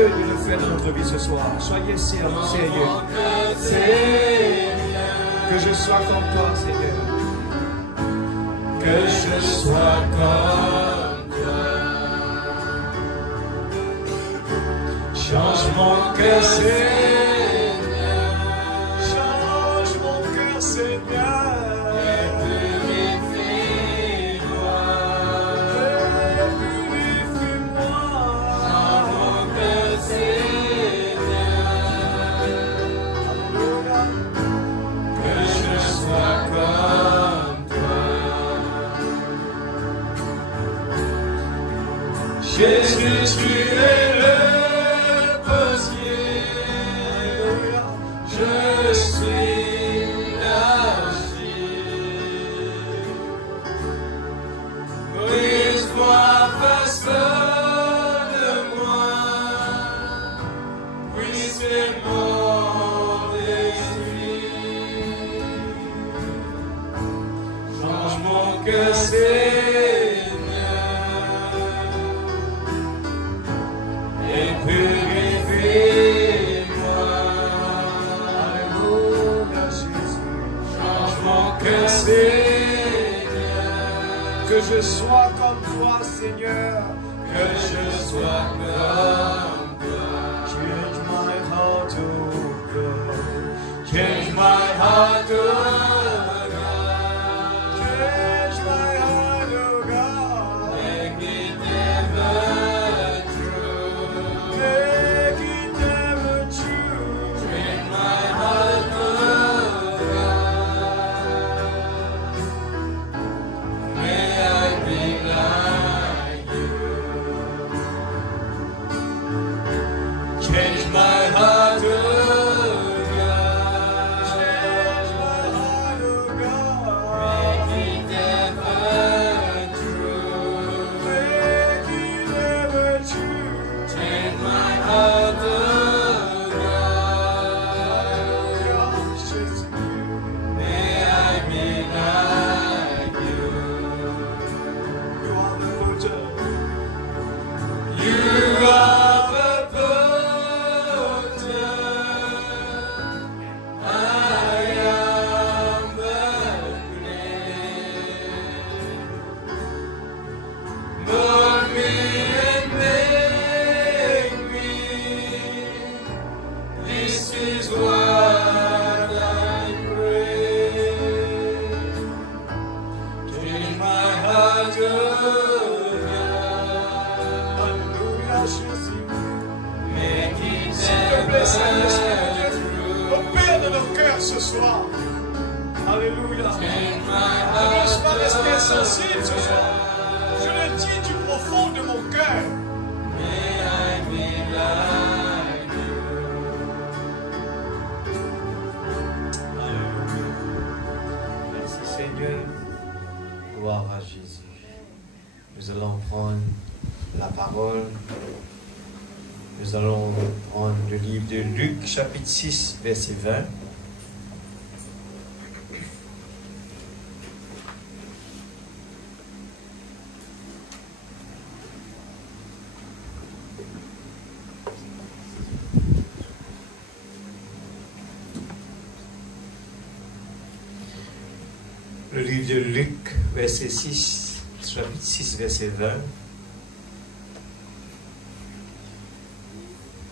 Dieu de le faire dans notre vie ce soir. Soyez sérieux. Que je sois comme toi, Seigneur. Que je sois comme toi. Change mon cœur, Seigneur. Change mon cœur, Seigneur. Jésus, tu es le posier, je suis l'argile. Brise-moi, façonne-moi, puisse mon esprit. Change mon cœur, que je sois comme toi, Seigneur. Que je sois comme toi. Change my heart, oh God. Change my heart, oh God. Change my heart, oh God. Make it ever true. Make it ever true. Change my heart, oh chapitre 6, verset 20. Le livre de Luc, verset 6, chapitre 6, verset 20.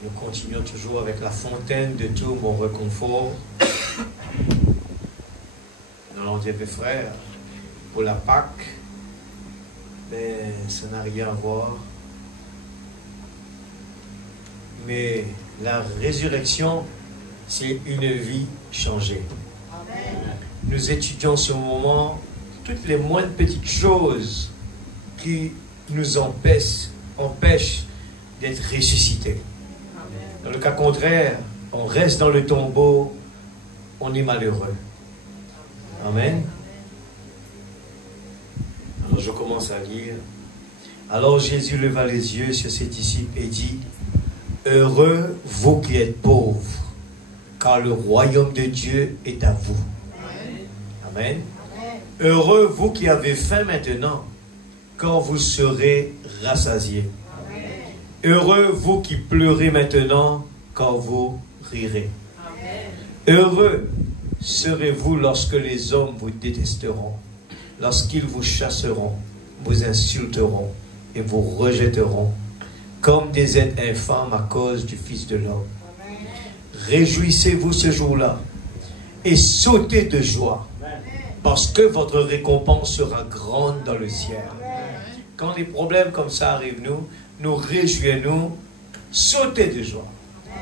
Nous continuons toujours avec la fontaine de tout mon réconfort. Nous allons dire, mes frères, pour la Pâque, mais ça n'a rien à voir. Mais la résurrection, c'est une vie changée. Amen. Nous étudions ce moment toutes les moindres petites choses qui nous empêchent d'être ressuscités. Dans le cas contraire, on reste dans le tombeau, on est malheureux. Amen. Alors je commence à lire. Alors Jésus leva les yeux sur ses disciples et dit, heureux vous qui êtes pauvres, car le royaume de Dieu est à vous. Amen. Heureux vous qui avez faim maintenant, car vous serez rassasiés. Heureux vous qui pleurez maintenant, quand vous rirez. Heureux serez-vous lorsque les hommes vous détesteront, lorsqu'ils vous chasseront, vous insulteront et vous rejetteront, comme des êtres infâmes à cause du Fils de l'homme. Réjouissez-vous ce jour-là et sautez de joie, parce que votre récompense sera grande dans le ciel. Quand les problèmes comme ça arrivent, nous réjouissons, sautez de joie,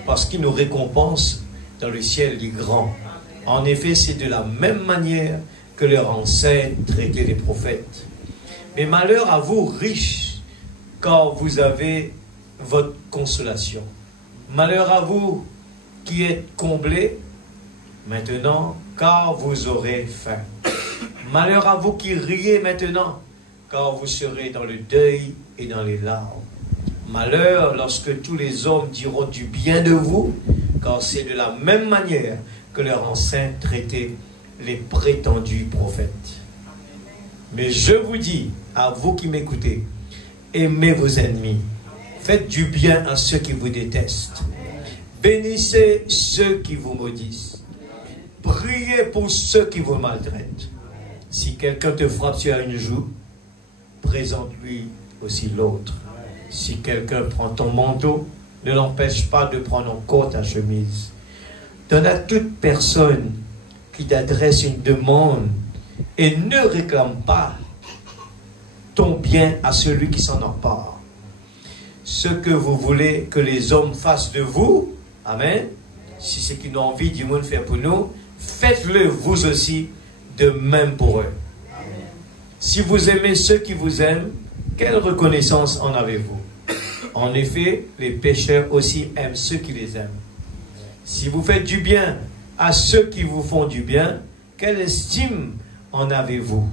parce qu'il nous récompense dans le ciel du grand. En effet, c'est de la même manière que leur ancêtre traitait les prophètes. Mais malheur à vous, riches, quand vous avez votre consolation. Malheur à vous qui êtes comblés maintenant, car vous aurez faim. Malheur à vous qui riez maintenant, car vous serez dans le deuil et dans les larmes. Malheur lorsque tous les hommes diront du bien de vous, car c'est de la même manière que leur ancêtre traitait les prétendus prophètes. Mais je vous dis, à vous qui m'écoutez, aimez vos ennemis, faites du bien à ceux qui vous détestent, bénissez ceux qui vous maudissent, priez pour ceux qui vous maltraitent. Si quelqu'un te frappe sur une joue, présente-lui aussi l'autre. Si quelqu'un prend ton manteau, ne l'empêche pas de prendre encore ta chemise. Donne à toute personne qui t'adresse une demande et ne réclame pas ton bien à celui qui s'en empare. Ce que vous voulez que les hommes fassent de vous, amen, si c'est qu'ils ont envie du monde faire pour nous, faites-le vous aussi de même pour eux. Si vous aimez ceux qui vous aiment, quelle reconnaissance en avez-vous? En effet, les pécheurs aussi aiment ceux qui les aiment. Si vous faites du bien à ceux qui vous font du bien, quelle estime en avez-vous?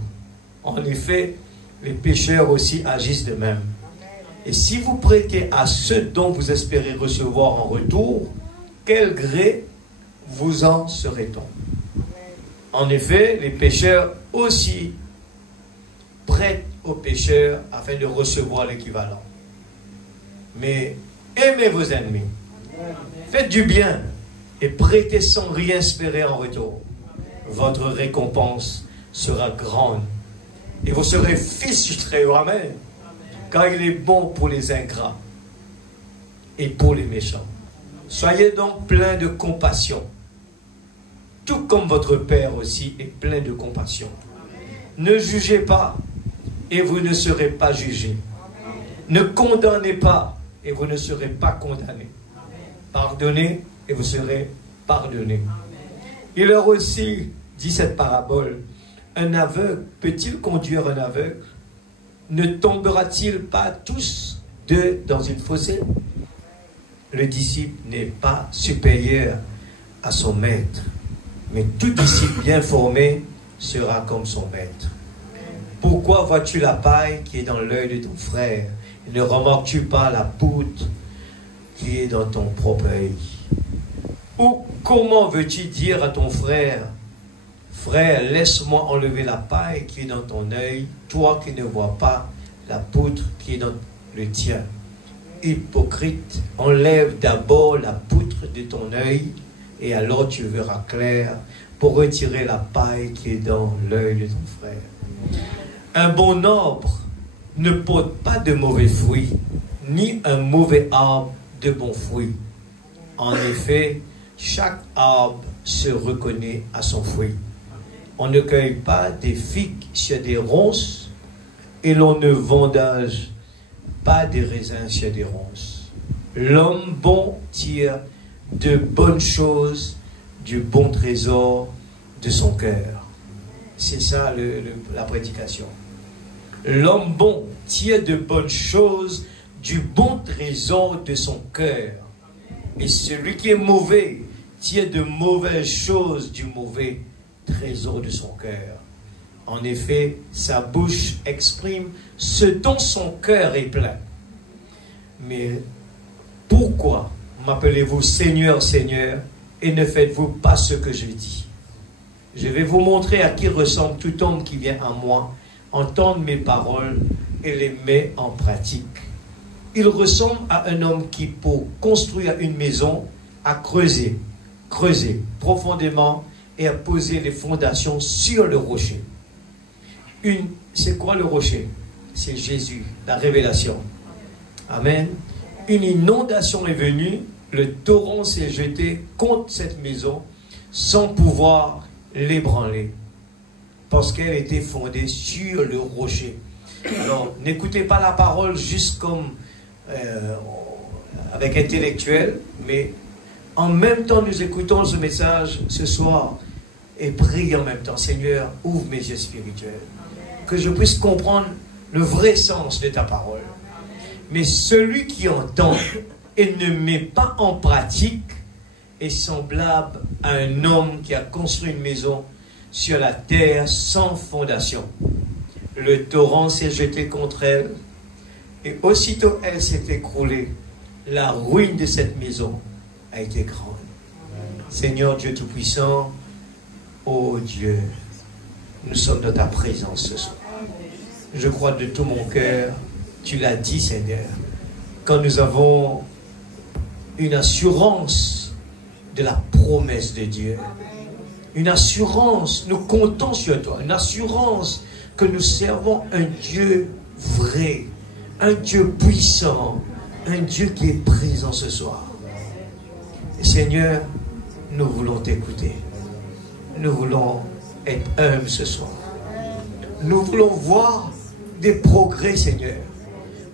En effet, les pécheurs aussi agissent de même. Et si vous prêtez à ceux dont vous espérez recevoir en retour, quel gré vous en serait-on? En effet, les pécheurs aussi prêtent aux pécheurs afin de recevoir l'équivalent. Mais aimez vos ennemis, faites du bien et prêtez sans rien espérer en retour. Votre récompense sera grande et vous serez fils du Très-Haut. Amen. Car il est bon pour les ingrats et pour les méchants. Soyez donc pleins de compassion, tout comme votre Père aussi est plein de compassion. Ne jugez pas et vous ne serez pas jugés. Ne condamnez pas et vous ne serez pas condamnés. Pardonnez et vous serez pardonnés. Il leur aussi dit cette parabole. Un aveugle peut-il conduire un aveugle? Ne tombera-t-il pas tous deux dans une fossée? Le disciple n'est pas supérieur à son maître, mais tout disciple bien formé sera comme son maître. Pourquoi vois-tu la paille qui est dans l'œil de ton frère et ne remarques-tu pas la poutre qui est dans ton propre œil? Ou comment veux-tu dire à ton frère, frère, laisse-moi enlever la paille qui est dans ton œil, toi qui ne vois pas la poutre qui est dans le tien? Hypocrite, enlève d'abord la poutre de ton œil et alors tu verras clair pour retirer la paille qui est dans l'œil de ton frère. Un bon arbre ne porte pas de mauvais fruits, ni un mauvais arbre de bons fruits. En effet, chaque arbre se reconnaît à son fruit. On ne cueille pas des figues sur des ronces et l'on ne vendage pas des raisins sur des ronces. L'homme bon tire de bonnes choses du bon trésor de son cœur. C'est ça la prédication. L'homme bon tire de bonnes choses du bon trésor de son cœur. Et celui qui est mauvais tire de mauvaises choses du mauvais trésor de son cœur. En effet, sa bouche exprime ce dont son cœur est plein. Mais pourquoi m'appelez-vous Seigneur, Seigneur, et ne faites-vous pas ce que je dis? Je vais vous montrer à qui ressemble tout homme qui vient à moi, entendre mes paroles et les met en pratique. Il ressemble à un homme qui, pour construire une maison, a creusé profondément et a posé les fondations sur le rocher. C'est quoi le rocher? C'est Jésus, la révélation. Amen. Une inondation est venue, le torrent s'est jeté contre cette maison sans pouvoir l'ébranler, parce qu'elle était fondée sur le rocher. Alors, n'écoutez pas la parole juste comme avec intellectuel, mais en même temps nous écoutons ce message ce soir et prions en même temps. Seigneur, ouvre mes yeux spirituels, que je puisse comprendre le vrai sens de ta parole. Mais celui qui entend et ne met pas en pratique est semblable à un homme qui a construit une maison sur la terre sans fondation. Le torrent s'est jeté contre elle et aussitôt elle s'est écroulée. La ruine de cette maison a été grande. Seigneur Dieu Tout-Puissant, ô Dieu, nous sommes dans ta présence ce soir. Je crois de tout mon cœur, tu l'as dit Seigneur, quand nous avons une assurance de la promesse de Dieu, une assurance, nous comptons sur toi, une assurance que nous servons un Dieu vrai, un Dieu puissant, un Dieu qui est présent ce soir. Et Seigneur, nous voulons t'écouter. Nous voulons être humbles ce soir. Nous voulons voir des progrès, Seigneur.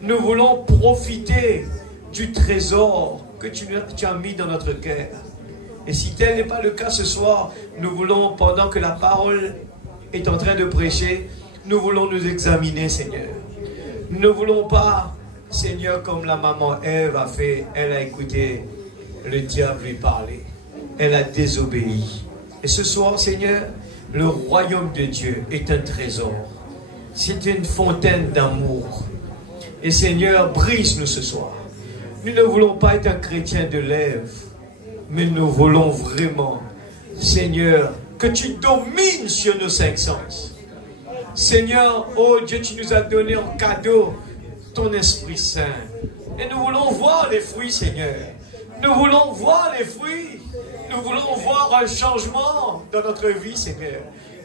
Nous voulons profiter du trésor que tu as mis dans notre cœur. Et si tel n'est pas le cas ce soir, nous voulons, pendant que la parole est en train de prêcher, nous voulons nous examiner, Seigneur. Nous ne voulons pas, Seigneur, comme la maman Ève a fait, elle a écouté le diable lui parler. Elle a désobéi. Et ce soir, Seigneur, le royaume de Dieu est un trésor. C'est une fontaine d'amour. Et Seigneur, brise-nous ce soir. Nous ne voulons pas être un chrétien de lèvres, mais nous voulons vraiment, Seigneur, que tu domines sur nos cinq sens. Seigneur, oh Dieu, tu nous as donné en cadeau ton Esprit Saint. Et nous voulons voir les fruits, Seigneur. Nous voulons voir les fruits. Nous voulons voir un changement dans notre vie, Seigneur.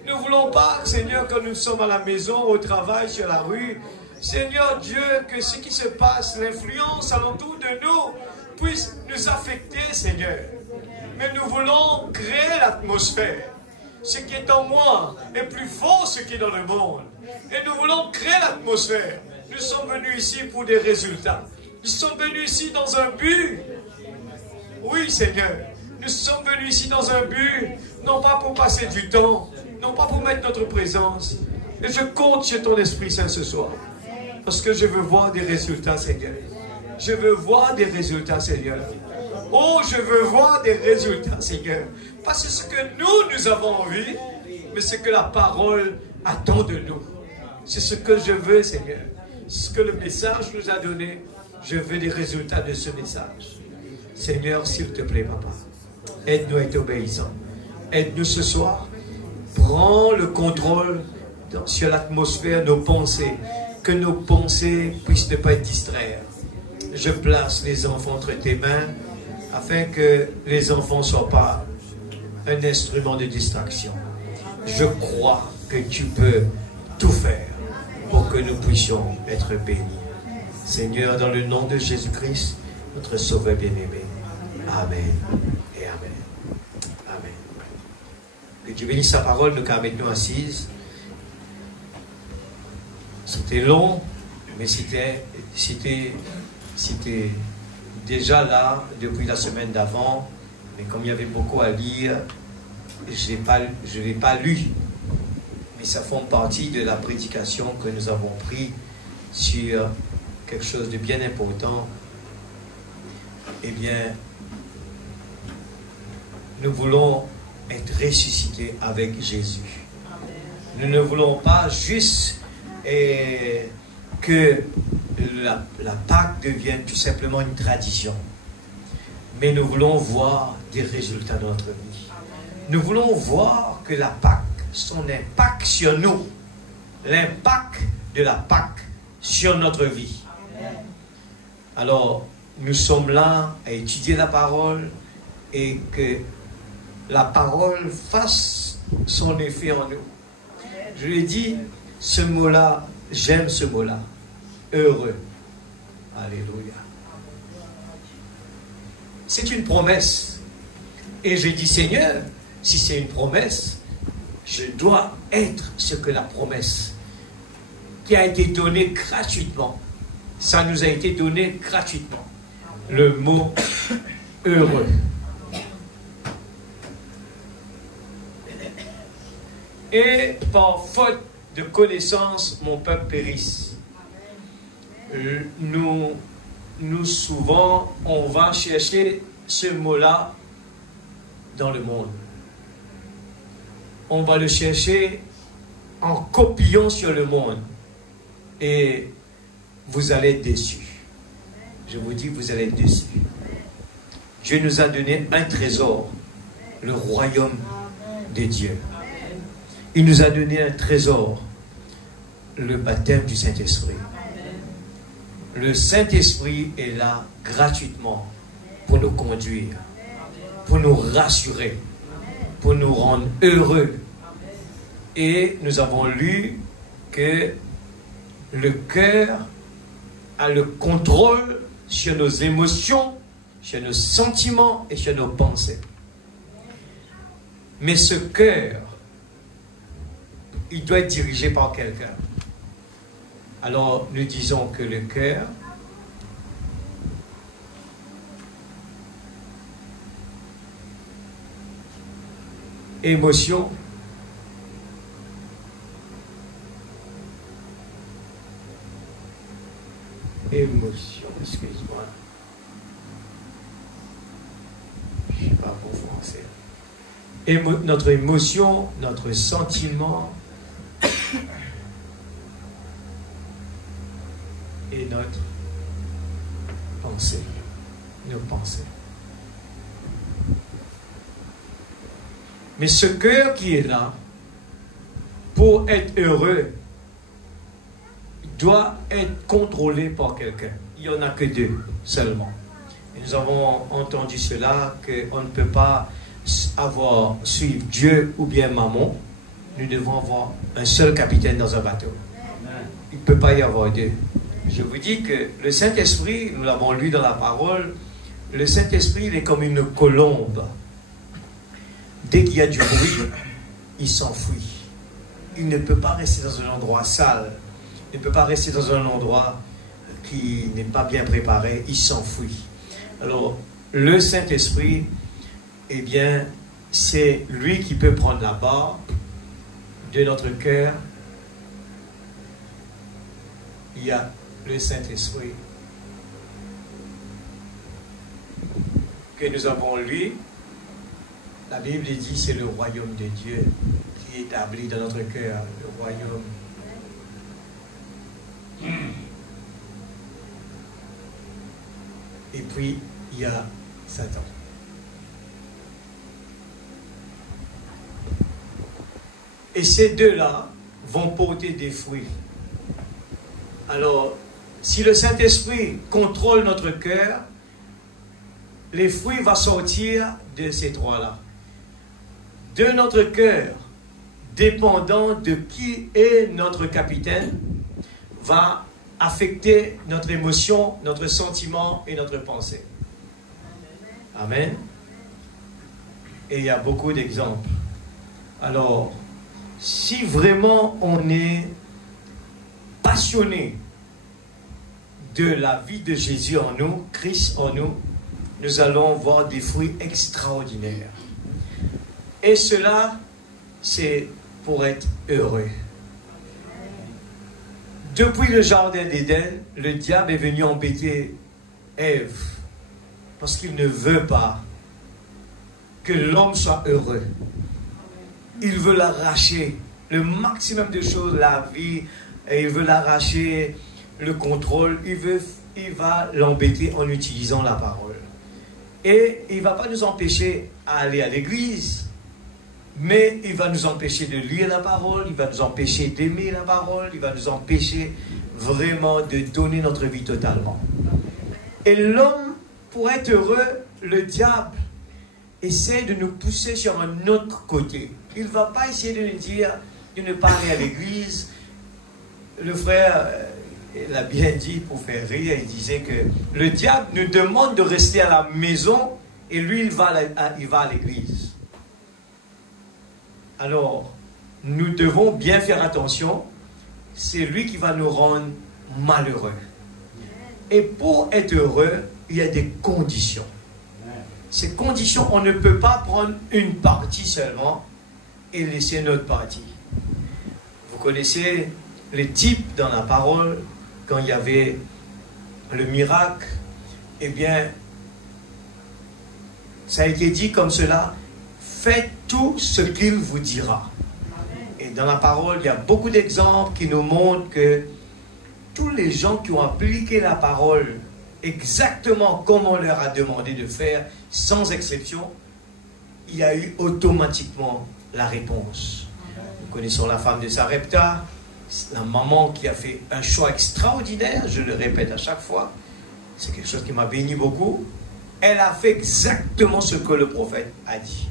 Nous ne voulons pas, Seigneur, quand nous sommes à la maison, au travail, sur la rue, Seigneur Dieu, que ce qui se passe, l'influence alentour de nous, puisse nous affecter, Seigneur. Mais nous voulons créer l'atmosphère. Ce qui est en moi est plus fort que ce qui est dans le monde. Et nous voulons créer l'atmosphère. Nous sommes venus ici pour des résultats. Nous sommes venus ici dans un but. Oui, Seigneur. Nous sommes venus ici dans un but, non pas pour passer du temps, non pas pour mettre notre présence. Et je compte sur ton Esprit Saint ce soir. Parce que je veux voir des résultats, Seigneur. Je veux voir des résultats, Seigneur. Oh, je veux voir des résultats, Seigneur. Pas ce que nous avons envie, mais ce que la parole attend de nous. C'est ce que je veux, Seigneur. Ce que le message nous a donné, je veux des résultats de ce message. Seigneur, s'il te plaît, Papa, aide-nous à être obéissants. Aide-nous ce soir. Prends le contrôle sur l'atmosphère, nos pensées. Que nos pensées puissent ne pas être distraire. Je place les enfants entre tes mains, afin que les enfants ne soient pas un instrument de distraction. Je crois que tu peux tout faire pour que nous puissions être bénis. Seigneur, dans le nom de Jésus-Christ, notre Sauveur bien-aimé. Amen et Amen. Amen. Que Dieu bénisse sa parole, nous car maintenant assises. C'était long, mais c'était déjà là depuis la semaine d'avant. Mais comme il y avait beaucoup à lire, je ne l'ai pas lu. Mais ça forme partie de la prédication que nous avons pris sur quelque chose de bien important. Eh bien, nous voulons être ressuscités avec Jésus. Nous ne voulons pas juste que la Pâque devienne tout simplement une tradition. Mais nous voulons voir des résultats dans notre vie. Nous voulons voir que la Pâque, son impact sur nous, l'impact de la Pâque sur notre vie. Alors, nous sommes là à étudier la parole et que la parole fasse son effet en nous. Je l'ai dit, ce mot-là, j'aime ce mot-là. Heureux. Alléluia. C'est une promesse. Et je dis, Seigneur, si c'est une promesse, je dois être ce que la promesse qui a été donnée gratuitement. Ça nous a été donné gratuitement. Le mot heureux. Et par faute de connaissance, mon peuple périsse. Nous souvent, on va chercher ce mot-là dans le monde. On va le chercher en copiant sur le monde. Et vous allez être déçus. Je vous dis, vous allez être déçus. Dieu nous a donné un trésor, le royaume des dieux. Il nous a donné un trésor, le baptême du Saint-Esprit. Le Saint-Esprit est là gratuitement pour nous conduire, pour nous rassurer, pour nous rendre heureux. Et nous avons lu que le cœur a le contrôle sur nos émotions, sur nos sentiments et sur nos pensées. Mais ce cœur, il doit être dirigé par quelqu'un. Alors, nous disons que le cœur émotion, excuse-moi, je ne suis pas bon français. Notre émotion, notre sentiment et notre pensée, nos pensées. Mais ce cœur qui est là, pour être heureux, doit être contrôlé par quelqu'un. Il n'y en a que deux seulement. Et nous avons entendu cela, qu'on ne peut pas suivre Dieu ou bien Mammon. Nous devons avoir un seul capitaine dans un bateau. Il ne peut pas y avoir deux. Je vous dis que le Saint-Esprit, nous l'avons lu dans la parole, le Saint-Esprit, il est comme une colombe. Dès qu'il y a du bruit, il s'enfuit. Il ne peut pas rester dans un endroit sale. Il ne peut pas rester dans un endroit qui n'est pas bien préparé. Il s'enfuit. Alors, le Saint-Esprit, eh bien, c'est lui qui peut prendre la barre de notre cœur. Il y a le Saint-Esprit que nous avons lu. La Bible dit c'est le royaume de Dieu qui est établi dans notre cœur, le royaume. Et puis, il y a Satan. Et ces deux-là vont porter des fruits. Alors, si le Saint-Esprit contrôle notre cœur, les fruits vont sortir de ces trois-là. De notre cœur, dépendant de qui est notre capitaine, va affecter notre émotion, notre sentiment et notre pensée. Amen. Et il y a beaucoup d'exemples. Alors, si vraiment on est passionné de la vie de Jésus en nous, Christ en nous, nous allons voir des fruits extraordinaires. Et cela, c'est pour être heureux. Depuis le jardin d'Éden, le diable est venu embêter Ève parce qu'il ne veut pas que l'homme soit heureux. Il veut l'arracher le maximum de choses, la vie, et il veut l'arracher, le contrôle. Il va l'embêter en utilisant la parole. Et il ne va pas nous empêcher à aller à l'église, mais il va nous empêcher de lire la parole, il va nous empêcher d'aimer la parole, il va nous empêcher vraiment de donner notre vie totalement. Et l'homme, pour être heureux, le diable essaie de nous pousser sur un autre côté. Il ne va pas essayer de nous dire de ne pas aller à l'église. Le frère, il a bien dit pour faire rire, il disait que le diable nous demande de rester à la maison et lui, il va à l'église. Alors, nous devons bien faire attention. C'est lui qui va nous rendre malheureux. Et pour être heureux, il y a des conditions. Ces conditions, on ne peut pas prendre une partie seulement et laisser une autre partie. Vous connaissez les types dans la parole, quand il y avait le miracle, eh bien, ça a été dit comme cela, faites tout ce qu'il vous dira. Et dans la parole, il y a beaucoup d'exemples qui nous montrent que tous les gens qui ont appliqué la parole exactement comme on leur a demandé de faire, sans exception, il y a eu automatiquement la réponse. Nous connaissons la femme de Sarepta, la maman qui a fait un choix extraordinaire, je le répète à chaque fois, c'est quelque chose qui m'a béni beaucoup. Elle a fait exactement ce que le prophète a dit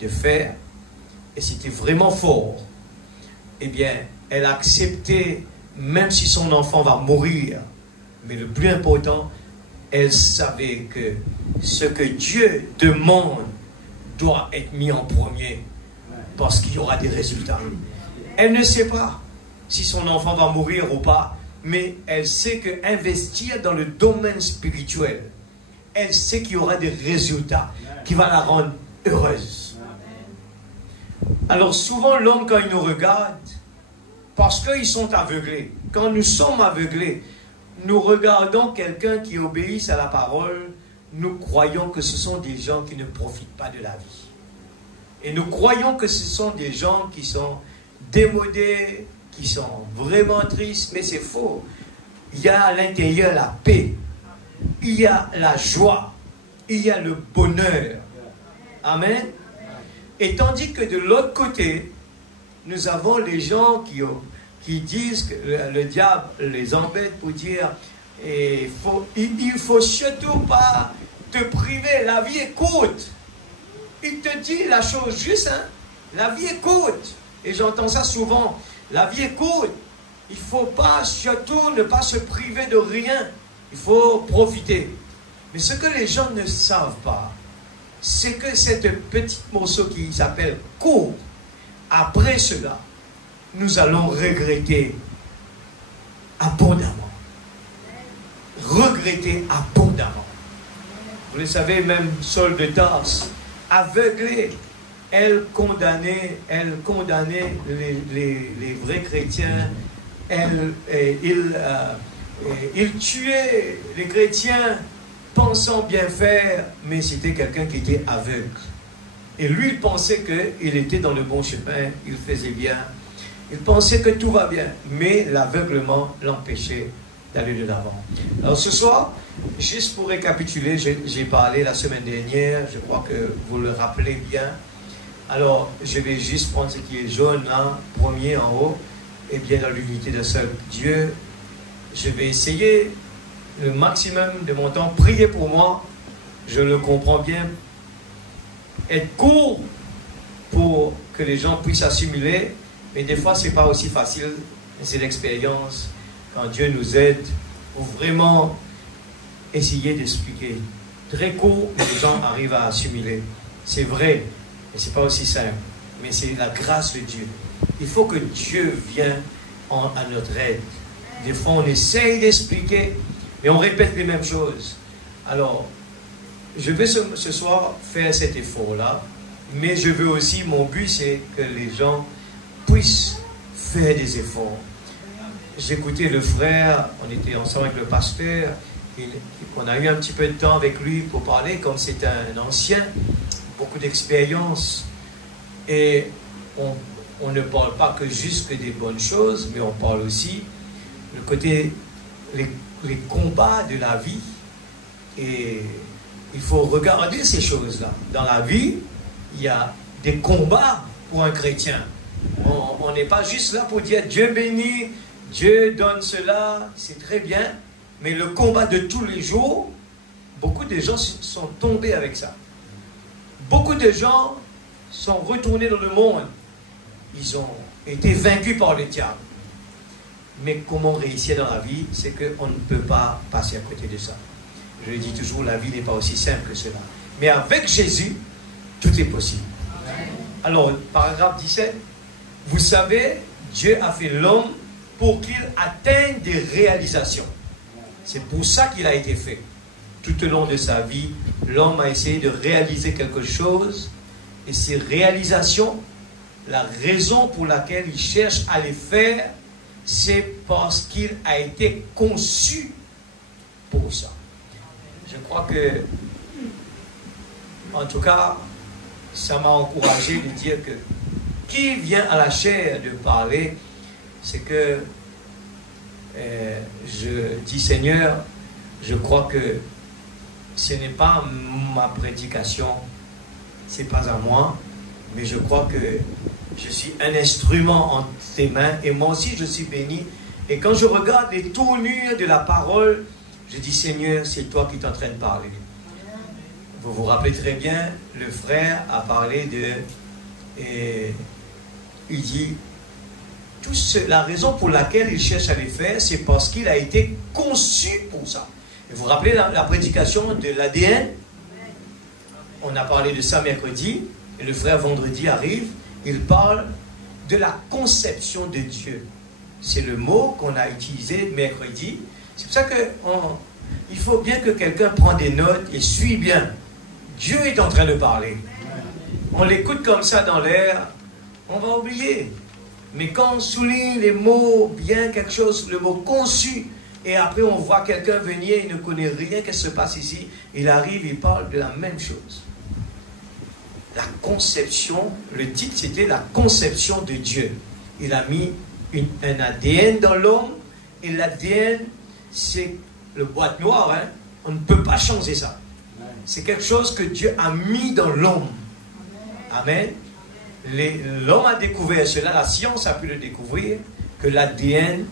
de faire, et c'était vraiment fort. Eh bien, elle a accepté, même si son enfant va mourir, mais le plus important, elle savait que ce que Dieu demande doit être mis en premier, parce qu'il y aura des résultats. Elle ne sait pas si son enfant va mourir ou pas, mais elle sait qu'investir dans le domaine spirituel, elle sait qu'il y aura des résultats qui vont la rendre heureuse. Alors souvent l'homme, quand il nous regarde, parce qu'ils sont aveuglés, quand nous sommes aveuglés, nous regardons quelqu'un qui obéit à la parole, nous croyons que ce sont des gens qui ne profitent pas de la vie. Et nous croyons que ce sont des gens qui sont démodés, qui sont vraiment tristes, mais c'est faux. Il y a à l'intérieur la paix, il y a la joie, il y a le bonheur. Amen. Et tandis que de l'autre côté, nous avons les gens qui disent que le diable les embête pour dire il faut surtout pas te priver, la vie est courte. Il te dit la chose juste, hein? La vie est courte. Et j'entends ça souvent. La vie est courte. Il ne faut pas, surtout, ne pas se priver de rien. Il faut profiter. Mais ce que les gens ne savent pas, c'est que cette petite morceau qui s'appelle court, après cela, nous allons regretter abondamment. Regretter abondamment. Vous le savez, même Saul de Tarse, aveuglé, elle condamnait les vrais chrétiens. Il tuait les chrétiens pensant bien faire, mais c'était quelqu'un qui était aveugle. Et lui, il pensait qu'il était dans le bon chemin, il faisait bien. Il pensait que tout va bien, mais l'aveuglement l'empêchait d'aller de l'avant. Alors ce soir, juste pour récapituler, j'ai parlé la semaine dernière, je crois que vous le rappelez bien. Alors, je vais juste prendre ce qui est jaune là, premier en haut, et bien dans l'unité d'un seul Dieu. Je vais essayer le maximum de mon temps, prier pour moi, je le comprends bien, être court pour que les gens puissent assimiler, mais des fois c'est pas aussi facile, c'est l'expérience, quand Dieu nous aide, pour vraiment essayer d'expliquer. Très court, mais les gens arrivent à assimiler. C'est vrai, mais c'est pas aussi simple, mais c'est la grâce de Dieu. Il faut que Dieu vienne à notre aide. Des fois on essaye d'expliquer, mais on répète les mêmes choses. Alors, je vais ce soir faire cet effort-là, mais je veux aussi, mon but c'est que les gens puissent faire des efforts. J'écoutais le frère, on était ensemble avec le pasteur, on a eu un petit peu de temps avec lui pour parler, comme c'est un ancien, beaucoup d'expérience, et on ne parle pas que juste que des bonnes choses, mais on parle aussi le côté, les combats de la vie, et il faut regarder ces choses-là. Dans la vie, il y a des combats pour un chrétien. On n'est pas juste là pour dire Dieu bénit, Dieu donne cela, c'est très bien, mais le combat de tous les jours, beaucoup de gens sont tombés avec ça. Beaucoup de gens sont retournés dans le monde. Ils ont été vaincus par le diable. Mais comment réussir dans la vie, c'est qu'on ne peut pas passer à côté de ça. Je le dis toujours, la vie n'est pas aussi simple que cela. Mais avec Jésus, tout est possible. Alors, paragraphe 17, vous savez, Dieu a fait l'homme pour qu'il atteigne des réalisations. C'est pour ça qu'il a été fait. Tout au long de sa vie, l'homme a essayé de réaliser quelque chose, et ces réalisations, la raison pour laquelle il cherche à les faire, c'est parce qu'il a été conçu pour ça. Je crois que, en tout cas, ça m'a encouragé de dire que qui vient à la chair de parler, c'est que je dis Seigneur, je crois que ce n'est pas ma prédication, c'est pas à moi, mais je crois que je suis un instrument en tes mains et moi aussi je suis béni. Et quand je regarde les tournures de la parole, je dis Seigneur, c'est toi qui es en train de parler. Vous vous rappelez très bien, le frère a parlé de... Et il dit, la raison pour laquelle il cherche à les faire, c'est parce qu'il a été conçu pour ça. Et vous vous rappelez la prédication de l'ADN? On a parlé de ça mercredi, et le frère vendredi arrive, il parle de la conception de Dieu. C'est le mot qu'on a utilisé mercredi. C'est pour ça qu'il faut bien que quelqu'un prenne des notes et suit bien. Dieu est en train de parler. On l'écoute comme ça dans l'air, on va oublier. Mais quand on souligne les mots bien, quelque chose, le mot conçu, et après on voit quelqu'un venir, il ne connaît rien, qu'est-ce qui se passe ici, il arrive, il parle de la même chose. La conception, le titre c'était la conception de Dieu. Il a mis un ADN dans l'homme, et l'ADN c'est le boîte noire, hein? On ne peut pas changer ça. C'est quelque chose que Dieu a mis dans l'homme. Amen. L'homme a découvert cela, la science a pu le découvrir, que l'ADN,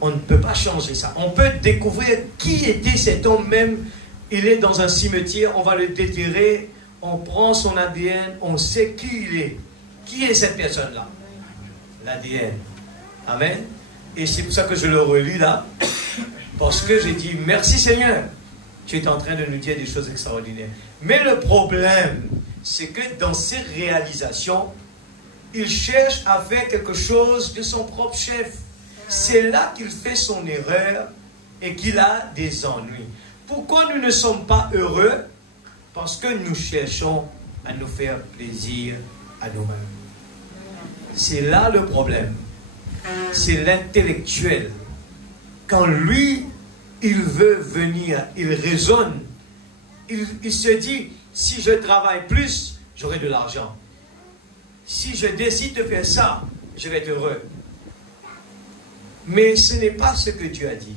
on ne peut pas changer ça. On peut découvrir qui était cet homme même. Il est dans un cimetière, on va le déterrer, on prend son ADN, on sait qui il est. Qui est cette personne-là? L'ADN. Amen. Et c'est pour ça que je le relis là, parce que j'ai dit, merci Seigneur, tu es en train de nous dire des choses extraordinaires. Mais le problème, c'est que dans ses réalisations, il cherche à faire quelque chose de son propre chef. C'est là qu'il fait son erreur et qu'il a des ennuis. Pourquoi nous ne sommes pas heureux? Parce que nous cherchons à nous faire plaisir à nous-mêmes. C'est là le problème. C'est l'intellectuel. Quand lui, il veut venir, il raisonne, il se dit, si je travaille plus, j'aurai de l'argent. Si je décide de faire ça, je vais être heureux. Mais ce n'est pas ce que Dieu a dit.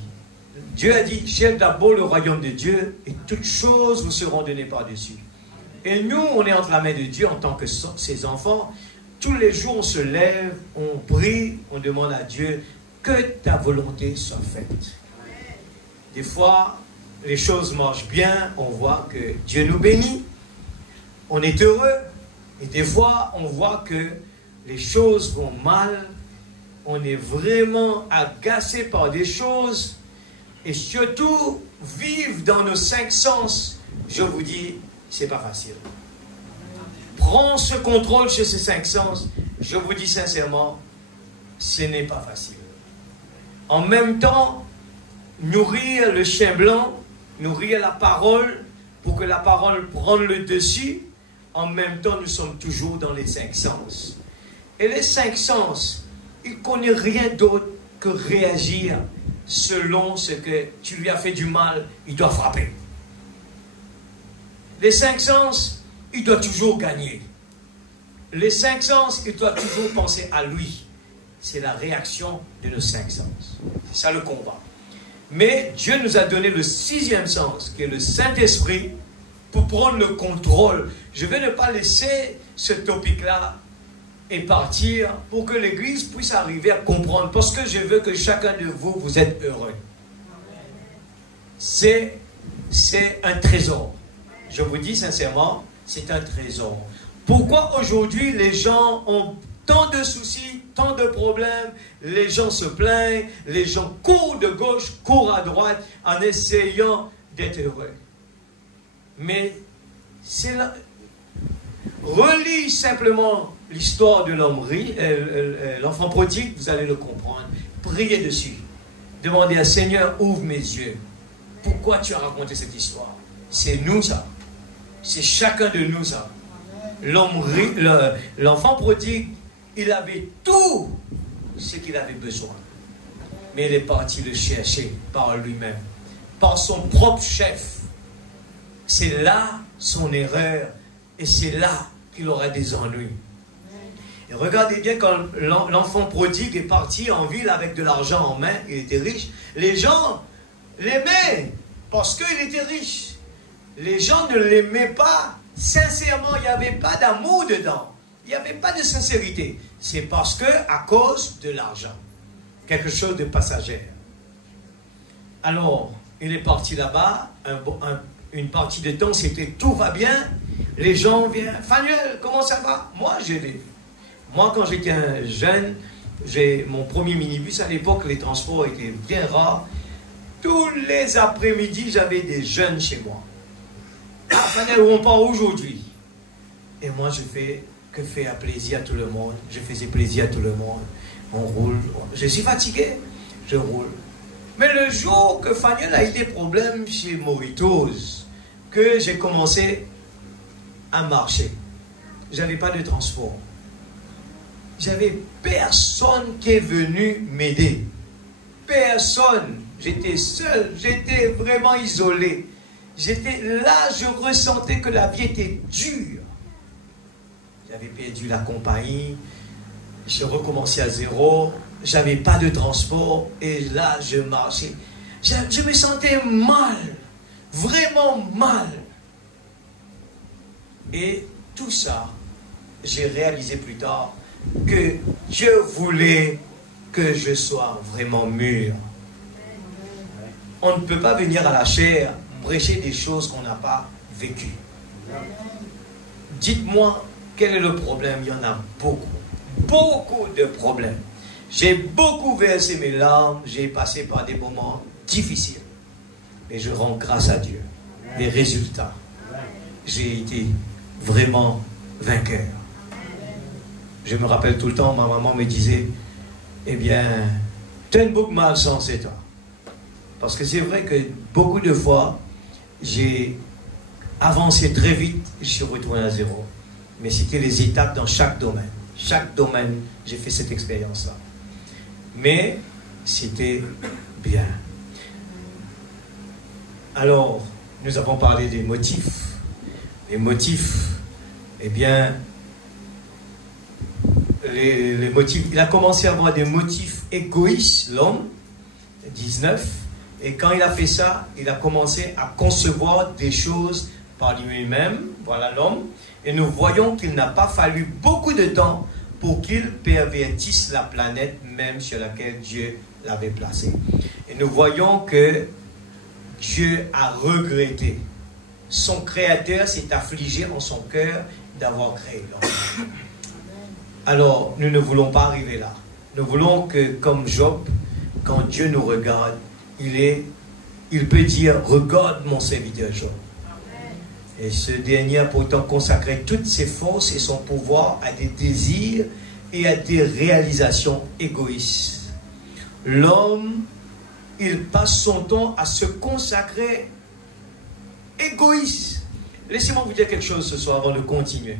Dieu a dit, cherche d'abord le royaume de Dieu et toutes choses vous seront données par-dessus. Et nous, on est entre la main de Dieu en tant que ses enfants. Tous les jours, on se lève, on prie, on demande à Dieu que ta volonté soit faite. Des fois, les choses marchent bien, on voit que Dieu nous bénit, on est heureux. Et des fois, on voit que les choses vont mal, on est vraiment agacé par des choses, et surtout, vivre dans nos 5 sens, je vous dis, c'est pas facile. Prends ce contrôle chez ces 5 sens, je vous dis sincèrement, ce n'est pas facile. En même temps, nourrir le chien blanc, nourrir la parole, pour que la parole prenne le dessus, en même temps, nous sommes toujours dans les 5 sens. Et les 5 sens, il ne connaît rien d'autre que réagir selon ce que tu lui as fait du mal, il doit frapper. Les 5 sens, il doit toujours gagner. Les 5 sens, il doit toujours penser à lui. C'est la réaction de nos 5 sens. C'est ça le combat. Mais Dieu nous a donné le 6e sens, qui est le Saint-Esprit, pour prendre le contrôle. Je vais ne pas laisser ce topic-là et partir pour que l'Église puisse arriver à comprendre. Parce que je veux que chacun de vous, vous êtes heureux. C'est c'est un trésor. Je vous dis sincèrement, c'est un trésor. Pourquoi aujourd'hui les gens ont tant de soucis, tant de problèmes, les gens se plaignent, les gens courent de gauche, courent à droite en essayant d'être heureux. Mais c'est là. Relis simplement l'histoire de l'homme riche, l'enfant prodigue, vous allez le comprendre. Priez dessus. Demandez à Seigneur, ouvre mes yeux. Pourquoi tu as raconté cette histoire? C'est nous ça. C'est chacun de nous ça. L'enfant prodigue, il avait tout ce qu'il avait besoin. Mais il est parti le chercher par lui-même, par son propre chef. C'est là son erreur et c'est là qu'il aura des ennuis. Et regardez bien, quand l'enfant prodigue est parti en ville avec de l'argent en main, il était riche, les gens l'aimaient parce qu'il était riche. Les gens ne l'aimaient pas sincèrement, il n'y avait pas d'amour dedans. Il n'y avait pas de sincérité. C'est parce que, à cause de l'argent. Quelque chose de passager. Alors, il est parti là-bas, une partie de temps, c'était tout va bien. Les gens viennent, Fanuel, comment ça va? Moi, quand j'étais un jeune, j'ai mon premier minibus. À l'époque, les transports étaient bien rares. Tous les après-midi, j'avais des jeunes chez moi. Ah, Fanuel, où on part aujourd'hui? Et moi, je fais que faire plaisir à tout le monde. Je faisais plaisir à tout le monde. On roule. Je suis fatigué, je roule. Mais le jour que Fanuel a eu des problèmes chez Moritos, que j'ai commencé à marcher, j'avais pas de transport. J'avais personne qui est venu m'aider. Personne. J'étais seul, j'étais vraiment isolé. J'étais là, je ressentais que la vie était dure. J'avais perdu la compagnie, je recommençais à zéro, j'avais pas de transport et là je marchais. Je me sentais mal, vraiment mal. Et tout ça, j'ai réalisé plus tard que Dieu voulait que je sois vraiment mûr. On ne peut pas venir à la chair prêcher des choses qu'on n'a pas vécues. Dites-moi, quel est le problème? Il y en a beaucoup. Beaucoup de problèmes. J'ai beaucoup versé mes larmes, j'ai passé par des moments difficiles. Mais je rends grâce à Dieu. Les résultats. J'ai été vraiment vainqueur. Je me rappelle tout le temps, ma maman me disait, eh bien, tu as une beaucoup malchance, c'est toi. Parce que c'est vrai que beaucoup de fois, j'ai avancé très vite, je suis retourné à zéro. Mais c'était les étapes dans chaque domaine. Chaque domaine, j'ai fait cette expérience-là. Mais c'était bien. Alors, nous avons parlé des motifs. Les motifs, eh bien, les motifs, il a commencé à avoir des motifs égoïstes, l'homme, 19, et quand il a fait ça, il a commencé à concevoir des choses par lui-même, voilà l'homme, et nous voyons qu'il n'a pas fallu beaucoup de temps pour qu'il pervertisse la planète même sur laquelle Dieu l'avait placé. Et nous voyons que Dieu a regretté. Son Créateur s'est affligé en son cœur d'avoir créé l'homme. Alors, nous ne voulons pas arriver là. Nous voulons que, comme Job, quand Dieu nous regarde, il peut dire, regarde mon serviteur Job. Et ce dernier a pourtant consacré toutes ses forces et son pouvoir à des désirs et à des réalisations égoïstes. L'homme, il passe son temps à se consacrer égoïste. Laissez-moi vous dire quelque chose ce soir avant de continuer.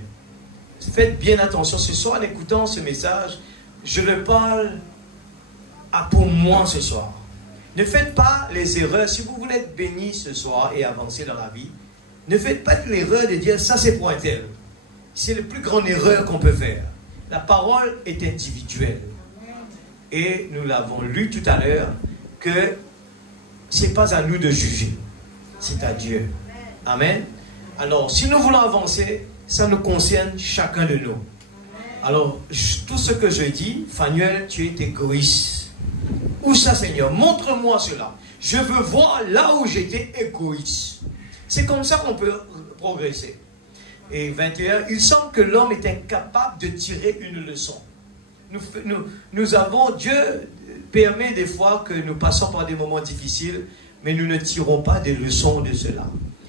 Faites bien attention. Ce soir, en écoutant ce message, je le parle pour moi ce soir. Ne faites pas les erreurs. Si vous voulez être béni ce soir et avancer dans la vie, ne faites pas l'erreur de dire ça c'est pour un tel. C'est la plus grande erreur qu'on peut faire. La parole est individuelle. Et nous l'avons lu tout à l'heure que ce n'est pas à nous de juger. C'est à Dieu. Amen. Alors, si nous voulons avancer, ça nous concerne chacun de nous. Alors, tout ce que je dis, Fanuel, tu es égoïste. Où ça, Seigneur? Montre-moi cela. Je veux voir là où j'étais égoïste. C'est comme ça qu'on peut progresser. Et 21, il semble que l'homme est incapable de tirer une leçon. Nous avons, Dieu permet des fois que nous passons par des moments difficiles, mais nous ne tirons pas des leçons de cela.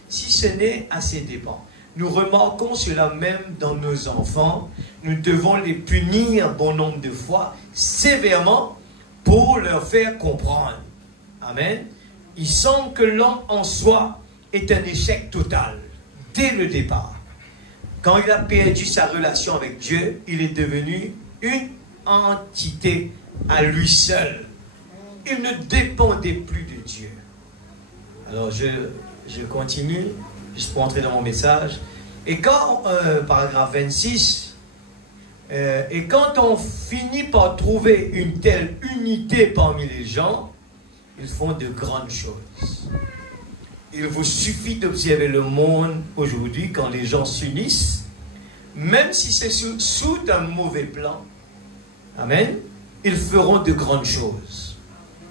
Si ce n'est à ses dépens. Nous remarquons cela même dans nos enfants. Nous devons les punir bon nombre de fois, sévèrement, pour leur faire comprendre. Amen. Il semble que l'homme en soi est un échec total, dès le départ. Quand il a perdu sa relation avec Dieu, il est devenu une entité à lui seul. Il ne dépendait plus de Dieu. Alors je continue, juste pour entrer dans mon message. Et quand, paragraphe 26, et quand on finit par trouver une telle unité parmi les gens, ils font de grandes choses. Il vous suffit d'observer le monde aujourd'hui quand les gens s'unissent, même si c'est sous un mauvais plan. Amen. Ils feront de grandes choses.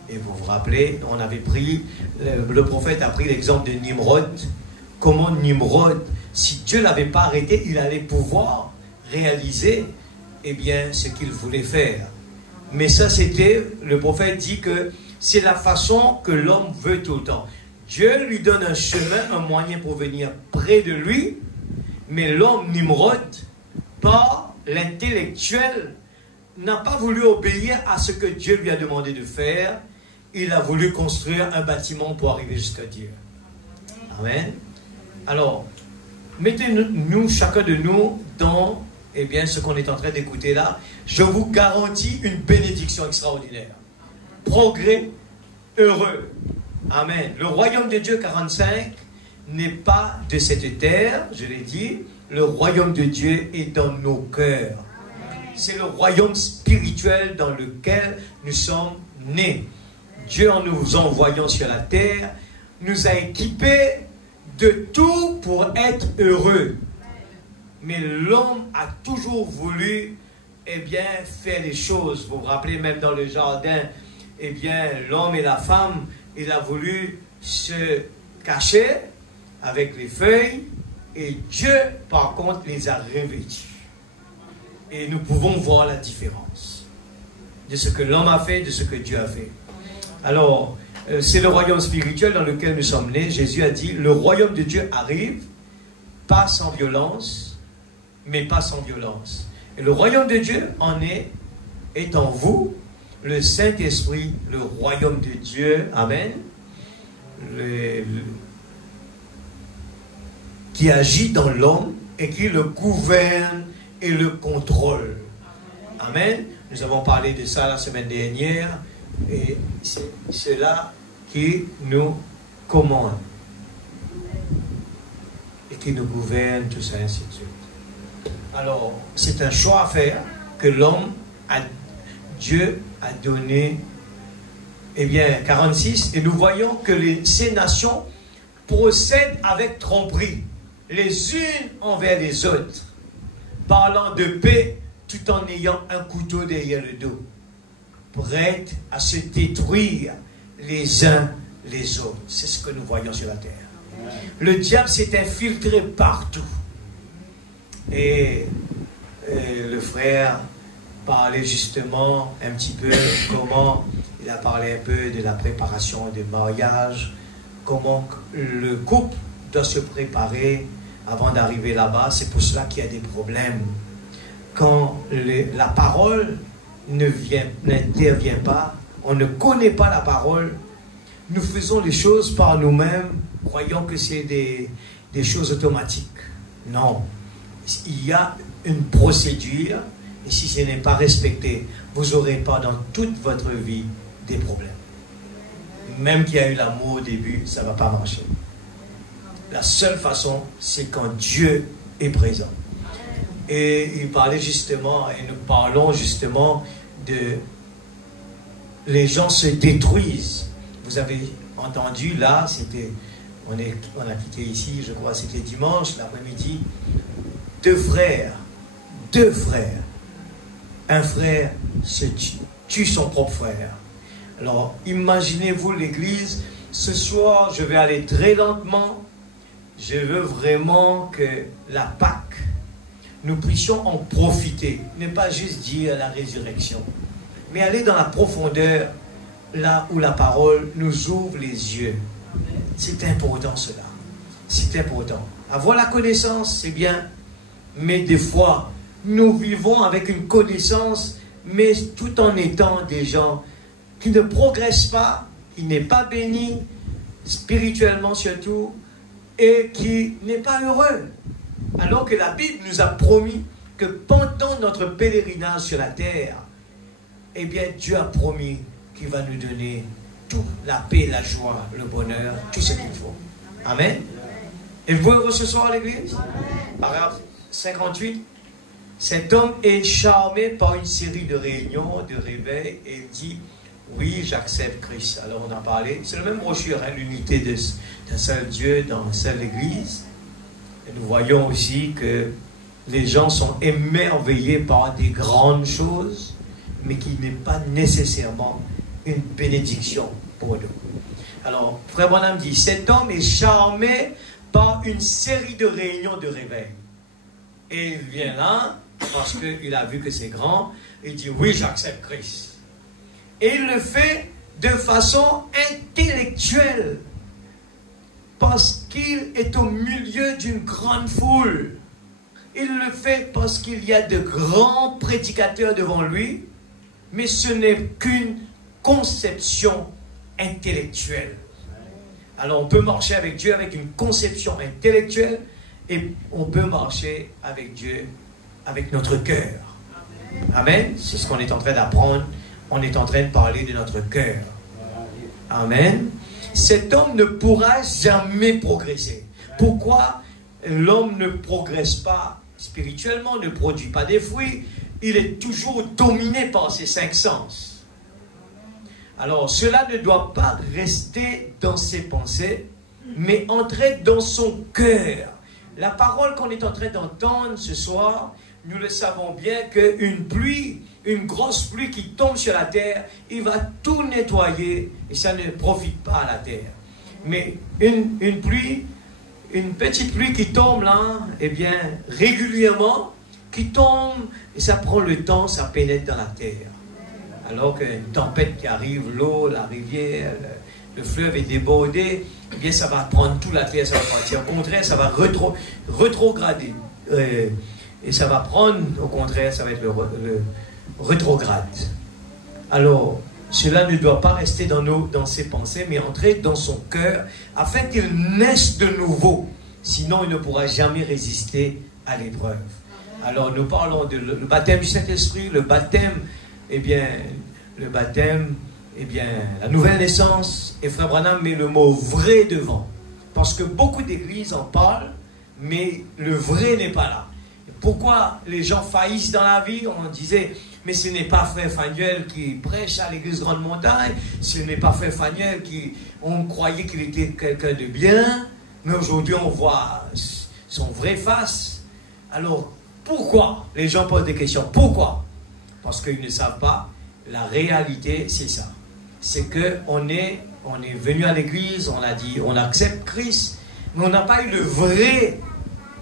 Et vous vous rappelez, on avait pris, le prophète a pris l'exemple de Nimrod. Comment Nimrod, si Dieu ne l'avait pas arrêté, il allait pouvoir réaliser, eh bien, ce qu'il voulait faire. Mais ça, c'était, le prophète dit que c'est la façon que l'homme veut tout le temps. Dieu lui donne un chemin, un moyen pour venir près de lui, mais l'homme Nimrod, par l'intellectuel, n'a pas voulu obéir à ce que Dieu lui a demandé de faire. Il a voulu construire un bâtiment pour arriver jusqu'à Dieu. Amen. Alors, mettez-nous, chacun de nous, dans eh bien, ce qu'on est en train d'écouter là. Je vous garantis une bénédiction extraordinaire. Progrès heureux. Amen. Le royaume de Dieu 45 n'est pas de cette terre, je l'ai dit. Le royaume de Dieu est dans nos cœurs. C'est le royaume spirituel dans lequel nous sommes nés. Dieu, en nous envoyant sur la terre, nous a équipés de tout pour être heureux. Mais l'homme a toujours voulu, eh bien, faire les choses. Vous vous rappelez, même dans le jardin, eh bien, l'homme et la femme, il a voulu se cacher avec les feuilles, et Dieu, par contre, les a revêtus. Et nous pouvons voir la différence de ce que l'homme a fait, de ce que Dieu a fait. Alors, c'est le royaume spirituel dans lequel nous sommes nés. Jésus a dit, le royaume de Dieu arrive, pas sans violence, mais pas sans violence. Et le royaume de Dieu est en vous, le Saint-Esprit, le royaume de Dieu, amen, qui agit dans l'homme et qui le gouverne et le contrôle. Amen. Nous avons parlé de ça la semaine dernière, et c'est cela qui nous commande et qui nous gouverne, tout ça, ainsi de suite. Alors, c'est un choix à faire que Dieu a donné, eh bien, 46, et nous voyons que ces nations procèdent avec tromperie, les unes envers les autres, parlant de paix tout en ayant un couteau derrière le dos, prêtes à se détruire les uns les autres. C'est ce que nous voyons sur la terre. Le diable s'est infiltré partout. Et le frère parlait justement un petit peu comment, il a parlé un peu de la préparation du mariage, comment le couple doit se préparer avant d'arriver là-bas. C'est pour cela qu'il y a des problèmes. Quand la parole n'intervient pas, on ne connaît pas la parole, nous faisons les choses par nous-mêmes, croyant que c'est des choses automatiques. Non. Il y a une procédure, et si ce n'est pas respecté, vous n'aurez pas dans toute votre vie des problèmes. Même qu'il y a eu l'amour au début, ça ne va pas marcher. La seule façon, c'est quand Dieu est présent. Et il parlait justement, et nous parlons justement de les gens se détruisent. Vous avez entendu là, on a quitté ici, je crois, c'était dimanche, l'après-midi, deux frères, un frère se tue son propre frère, Alors, imaginez-vous l'église. Ce soir, je vais aller très lentement. Je veux vraiment que la Pâque, nous puissions en profiter. Ne pas juste dire la résurrection, mais aller dans la profondeur, là où la parole nous ouvre les yeux. C'est important cela. C'est important. Avoir la connaissance, c'est bien. Mais des fois, nous vivons avec une connaissance, mais tout en étant des gens qui ne progressent pas, qui n'est pas béni, spirituellement surtout, et qui n'est pas heureux. Alors que la Bible nous a promis que pendant notre pèlerinage sur la terre, eh bien Dieu a promis qu'il va nous donner toute la paix, la joie, le bonheur, tout ce qu'il faut. Amen. Et vous pouvez ce soir à l'église? Paragraphe 58. Cet homme est charmé par une série de réunions, de réveils, et dit, oui, j'accepte Christ. Alors on a parlé, c'est le même brochure, hein, l'unité d'un seul Dieu dans une seule église. Et nous voyons aussi que les gens sont émerveillés par des grandes choses, mais qui n'est pas nécessairement une bénédiction pour nous. Alors, Frère Branham dit, cet homme est charmé par une série de réunions de réveil. Et il vient là, parce qu'il a vu que c'est grand, il dit, oui, j'accepte Christ. Et il le fait de façon intellectuelle, parce qu'il est au milieu d'une grande foule. Il le fait parce qu'il y a de grands prédicateurs devant lui, mais ce n'est qu'une conception intellectuelle. Alors on peut marcher avec Dieu avec une conception intellectuelle, et on peut marcher avec Dieu avec notre cœur. Amen. C'est ce qu'on est en train d'apprendre. On est en train de parler de notre cœur. Amen. Cet homme ne pourra jamais progresser. Pourquoi l'homme ne progresse pas spirituellement, ne produit pas des fruits? Il est toujours dominé par ses 5 sens. Alors, cela ne doit pas rester dans ses pensées, mais entrer dans son cœur. La parole qu'on est en train d'entendre ce soir, nous le savons bien qu'une pluie, une grosse pluie qui tombe sur la terre, il va tout nettoyer et ça ne profite pas à la terre. Mais une pluie, une petite pluie qui tombe là, eh bien, régulièrement, qui tombe et ça prend le temps, ça pénètre dans la terre. Alors qu'une tempête qui arrive, l'eau, la rivière, le fleuve est débordé, eh bien ça va prendre toute la terre, ça va partir. Au contraire, ça va rétrograder. Et ça va prendre, au contraire, ça va être le rétrograde. Alors, cela ne doit pas rester dans ses pensées, mais entrer dans son cœur, afin qu'il naisse de nouveau. Sinon, il ne pourra jamais résister à l'épreuve. Alors, nous parlons de le baptême du Saint-Esprit, le baptême, la nouvelle naissance. Et Frère Branham met le mot vrai devant. Parce que beaucoup d'églises en parlent, mais le vrai n'est pas là. Pourquoi les gens faillissent dans la vie? On disait, mais ce n'est pas Frère Fanuel qui prêche à l'église Grande Montagne, ce n'est pas Frère Fanuel on croyait qu'il était quelqu'un de bien, mais aujourd'hui on voit son vrai face. Alors, pourquoi? Les gens posent des questions. Pourquoi? Parce qu'ils ne savent pas. La réalité, c'est ça. C'est qu'on est venu à l'église, on a dit, on accepte Christ, mais on n'a pas eu le vrai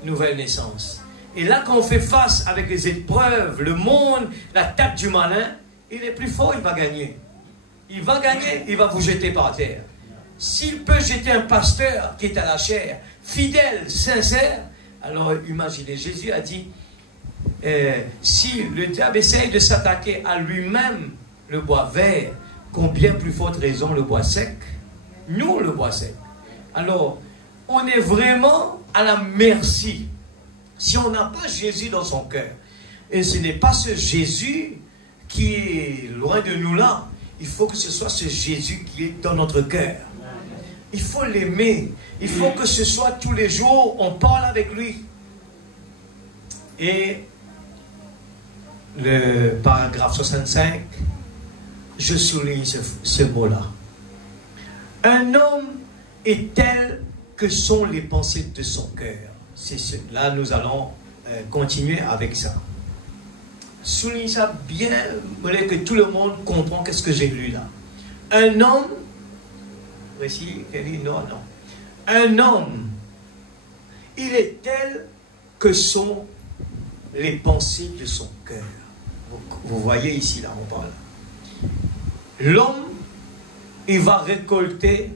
nouvelle naissance. Et là, quand on fait face avec les épreuves, le monde, la table du malin, il est plus fort, il va gagner. Il va gagner, il va vous jeter par terre. S'il peut jeter un pasteur qui est à la chair, fidèle, sincère, alors imaginez, Jésus a dit, si le diable essaye de s'attaquer à lui-même, le bois vert, combien plus forte raison le bois sec? Nous, le bois sec. Alors, on est vraiment à la merci. Si on n'a pas Jésus dans son cœur, et ce n'est pas ce Jésus qui est loin de nous là, il faut que ce soit ce Jésus qui est dans notre cœur. Il faut l'aimer. Il faut que ce soit tous les jours, on parle avec lui. Et le paragraphe 65, je souligne ce mot-là. Un homme est tel que sont les pensées de son cœur. Là, nous allons continuer avec ça. Souligne ça bien, que tout le monde comprend qu'est-ce que j'ai lu là. Un homme, voici, non. Un homme, il est tel que sont les pensées de son cœur. Vous voyez ici, là, on parle. L'homme, il va récolter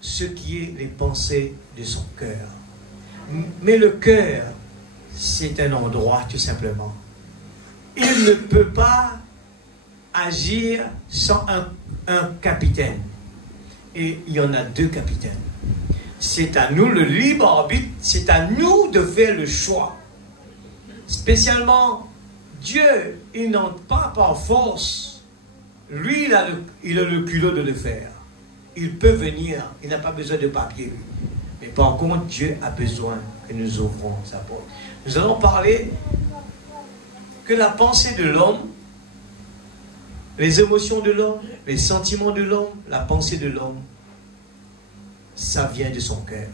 ce qui est les pensées de son cœur. Mais le cœur, c'est un endroit, tout simplement. Il ne peut pas agir sans un capitaine. Et il y en a deux capitaines. C'est à nous le libre arbitre, c'est à nous de faire le choix. Spécialement, Dieu, il n'entre pas par force. Lui, il a le culot de le faire. Il peut venir, il n'a pas besoin de papier, lui. Mais par contre, Dieu a besoin que nous ouvrons sa porte. Nous allons parler que la pensée de l'homme, les émotions de l'homme, les sentiments de l'homme, la pensée de l'homme, ça vient de son cœur.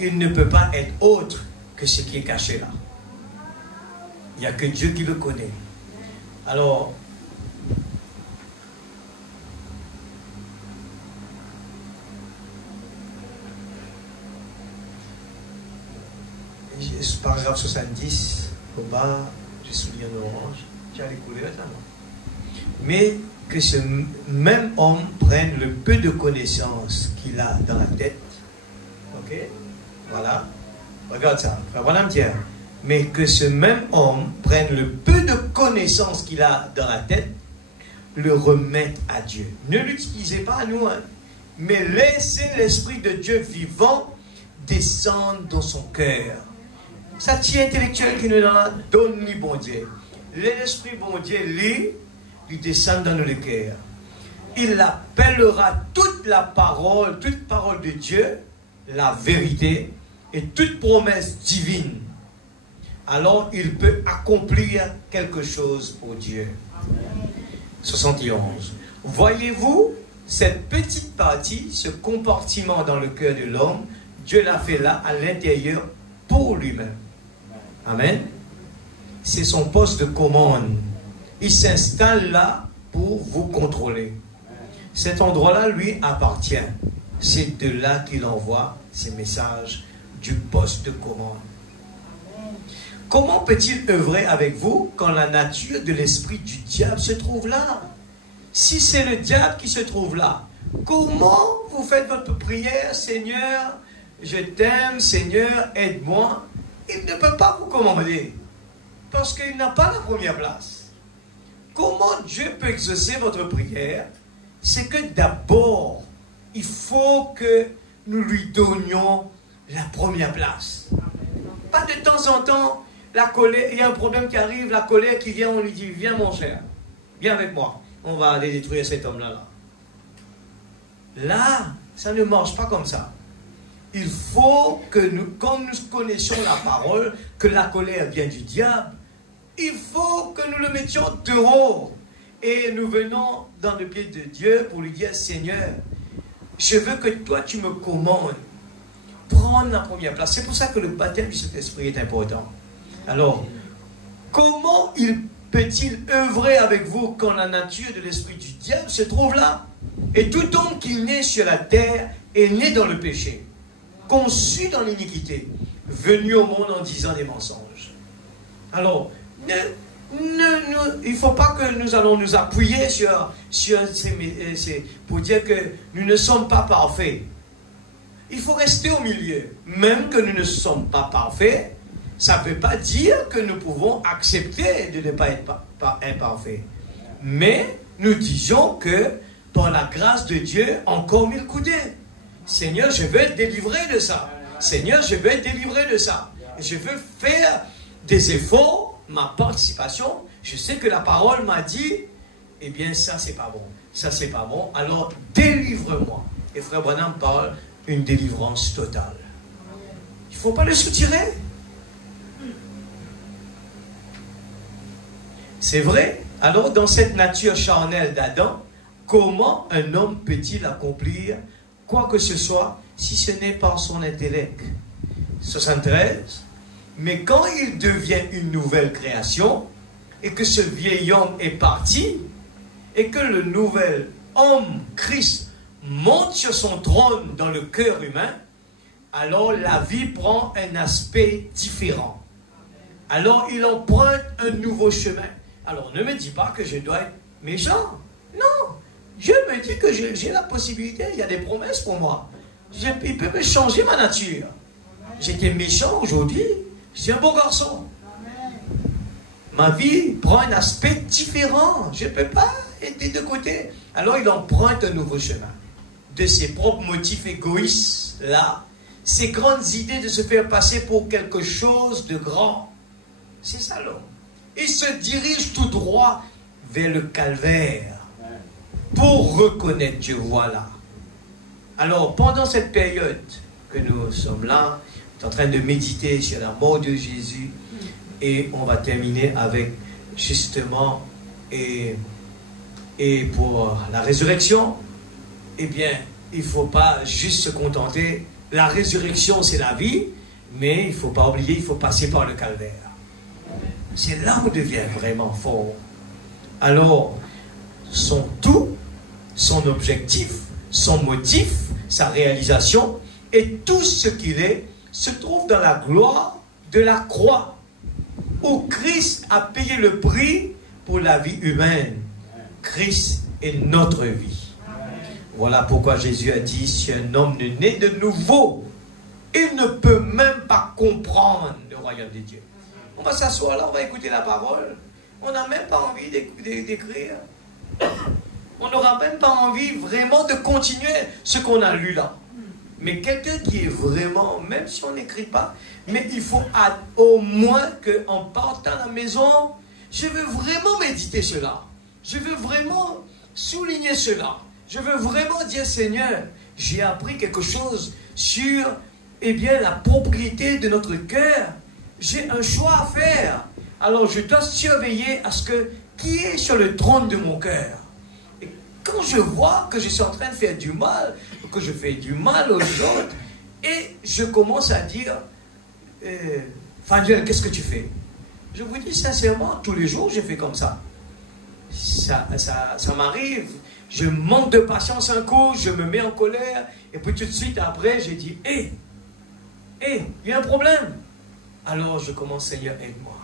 Il ne peut pas être autre que ce qui est caché là. Il n'y a que Dieu qui le connaît. Alors, paragraphe 70, au bas, je souligne en orange. Tu as les couleurs là, non? Mais que ce même homme prenne le peu de connaissances qu'il a dans la tête. Ok? Voilà. Regarde ça. Voilà un tiers. Mais que ce même homme prenne le peu de connaissances qu'il a dans la tête, le remette à Dieu. Ne l'utilisez pas à nous, hein, mais laissez l'Esprit de Dieu vivant descendre dans son cœur. Ça tient intellectuel qui nous donne ni bon Dieu. L'Esprit bon Dieu, lui descend dans le cœur. Il appellera toute parole de Dieu, la vérité et toute promesse divine. Alors il peut accomplir quelque chose pour Dieu. 71. Voyez-vous, cette petite partie, ce compartiment dans le cœur de l'homme, Dieu l'a fait là, à l'intérieur, pour lui-même. Amen. C'est son poste de commande. Il s'installe là pour vous contrôler. Cet endroit-là lui appartient. C'est de là qu'il envoie ses messages du poste de commande. Comment peut-il œuvrer avec vous quand la nature de l'esprit du diable se trouve là? Si c'est le diable qui se trouve là, comment vous faites votre prière? Seigneur, je t'aime, Seigneur, aide-moi. Il ne peut pas vous commander parce qu'il n'a pas la première place. Comment Dieu peut exaucer votre prière? C'est que d'abord, il faut que nous lui donnions la première place. Pas de temps en temps, la colère, il y a un problème qui arrive, la colère qui vient, on lui dit, viens mon cher, viens avec moi, on va aller détruire cet homme-là. Là, ça ne marche pas comme ça. Il faut que nous, quand nous connaissions la parole, que la colère vient du diable, il faut que nous le mettions dehors. Et nous venons dans le pied de Dieu pour lui dire, Seigneur, je veux que toi tu me commandes. Prendre la première place. C'est pour ça que le baptême du Saint-Esprit est important. Alors, comment peut-il œuvrer avec vous quand la nature de l'esprit du diable se trouve là? Et tout homme qui naît sur la terre est né dans le péché, conçu dans l'iniquité, venu au monde en disant des mensonges. Alors, il ne faut pas que nous allons nous appuyer sur pour dire que nous ne sommes pas parfaits. Il faut rester au milieu. Même que nous ne sommes pas parfaits, ça ne veut pas dire que nous pouvons accepter de ne pas être imparfaits. Mais nous disons que par la grâce de Dieu, encore 1000 coudées. Seigneur, je veux être délivré de ça. Seigneur, je veux être délivré de ça. Je veux faire des efforts, ma participation. Je sais que la parole m'a dit, eh bien ça c'est pas bon. Ça c'est pas bon. Alors délivre-moi. Et Frère Branham parle une délivrance totale. Il ne faut pas le soutirer. C'est vrai. Alors dans cette nature charnelle d'Adam, comment un homme peut-il accomplir quoi que ce soit si ce n'est par son intellect? 73. Mais quand il devient une nouvelle création et que ce vieil homme est parti et que le nouvel homme, Christ, monte sur son trône dans le cœur humain, alors la vie prend un aspect différent. Alors il emprunte un nouveau chemin. Alors ne me dis pas que je dois être méchant. Non. Dieu me dit que j'ai la possibilité, il y a des promesses pour moi. Il peut me changer ma nature. J'étais méchant aujourd'hui, je suis un bon garçon. Ma vie prend un aspect différent. Je ne peux pas être des deux côtés. Alors il emprunte un nouveau chemin. De ses propres motifs égoïstes, là, ses grandes idées de se faire passer pour quelque chose de grand. C'est ça l'homme. Il se dirige tout droit vers le calvaire pour reconnaître Dieu. Voilà. Alors, pendant cette période que nous sommes là, nous sommes en train de méditer sur la mort de Jésus et on va terminer avec justement et pour la résurrection, eh bien, il ne faut pas juste se contenter. La résurrection, c'est la vie, mais il ne faut pas oublier, il faut passer par le calvaire. C'est là où on devient vraiment fort. Alors, son tout, son objectif, son motif, sa réalisation et tout ce qu'il est se trouve dans la gloire de la croix où Christ a payé le prix pour la vie humaine. Christ est notre vie. Voilà pourquoi Jésus a dit, si un homme ne naît de nouveau, il ne peut même pas comprendre le royaume de Dieu. On va s'asseoir là, on va écouter la parole. On n'a même pas envie d'écrire. On n'aura même pas envie vraiment de continuer ce qu'on a lu là. Mais quelqu'un qui est vraiment, même si on n'écrit pas, mais il faut au moins qu'en partant à la maison, je veux vraiment méditer cela. Je veux vraiment souligner cela. Je veux vraiment dire, Seigneur, j'ai appris quelque chose sur, eh bien, la propriété de notre cœur. J'ai un choix à faire. Alors, je dois surveiller à ce que, qui est sur le trône de mon cœur. Et quand je vois que je suis en train de faire du mal, que je fais du mal aux autres, et je commence à dire, Fanuel, qu'est-ce que tu fais? Je vous dis sincèrement, tous les jours, je fais comme ça. Ça m'arrive. Je manque de patience un coup, je me mets en colère, et puis tout de suite après, j'ai dit, il y a un problème. Alors je commence, Seigneur, aide-moi.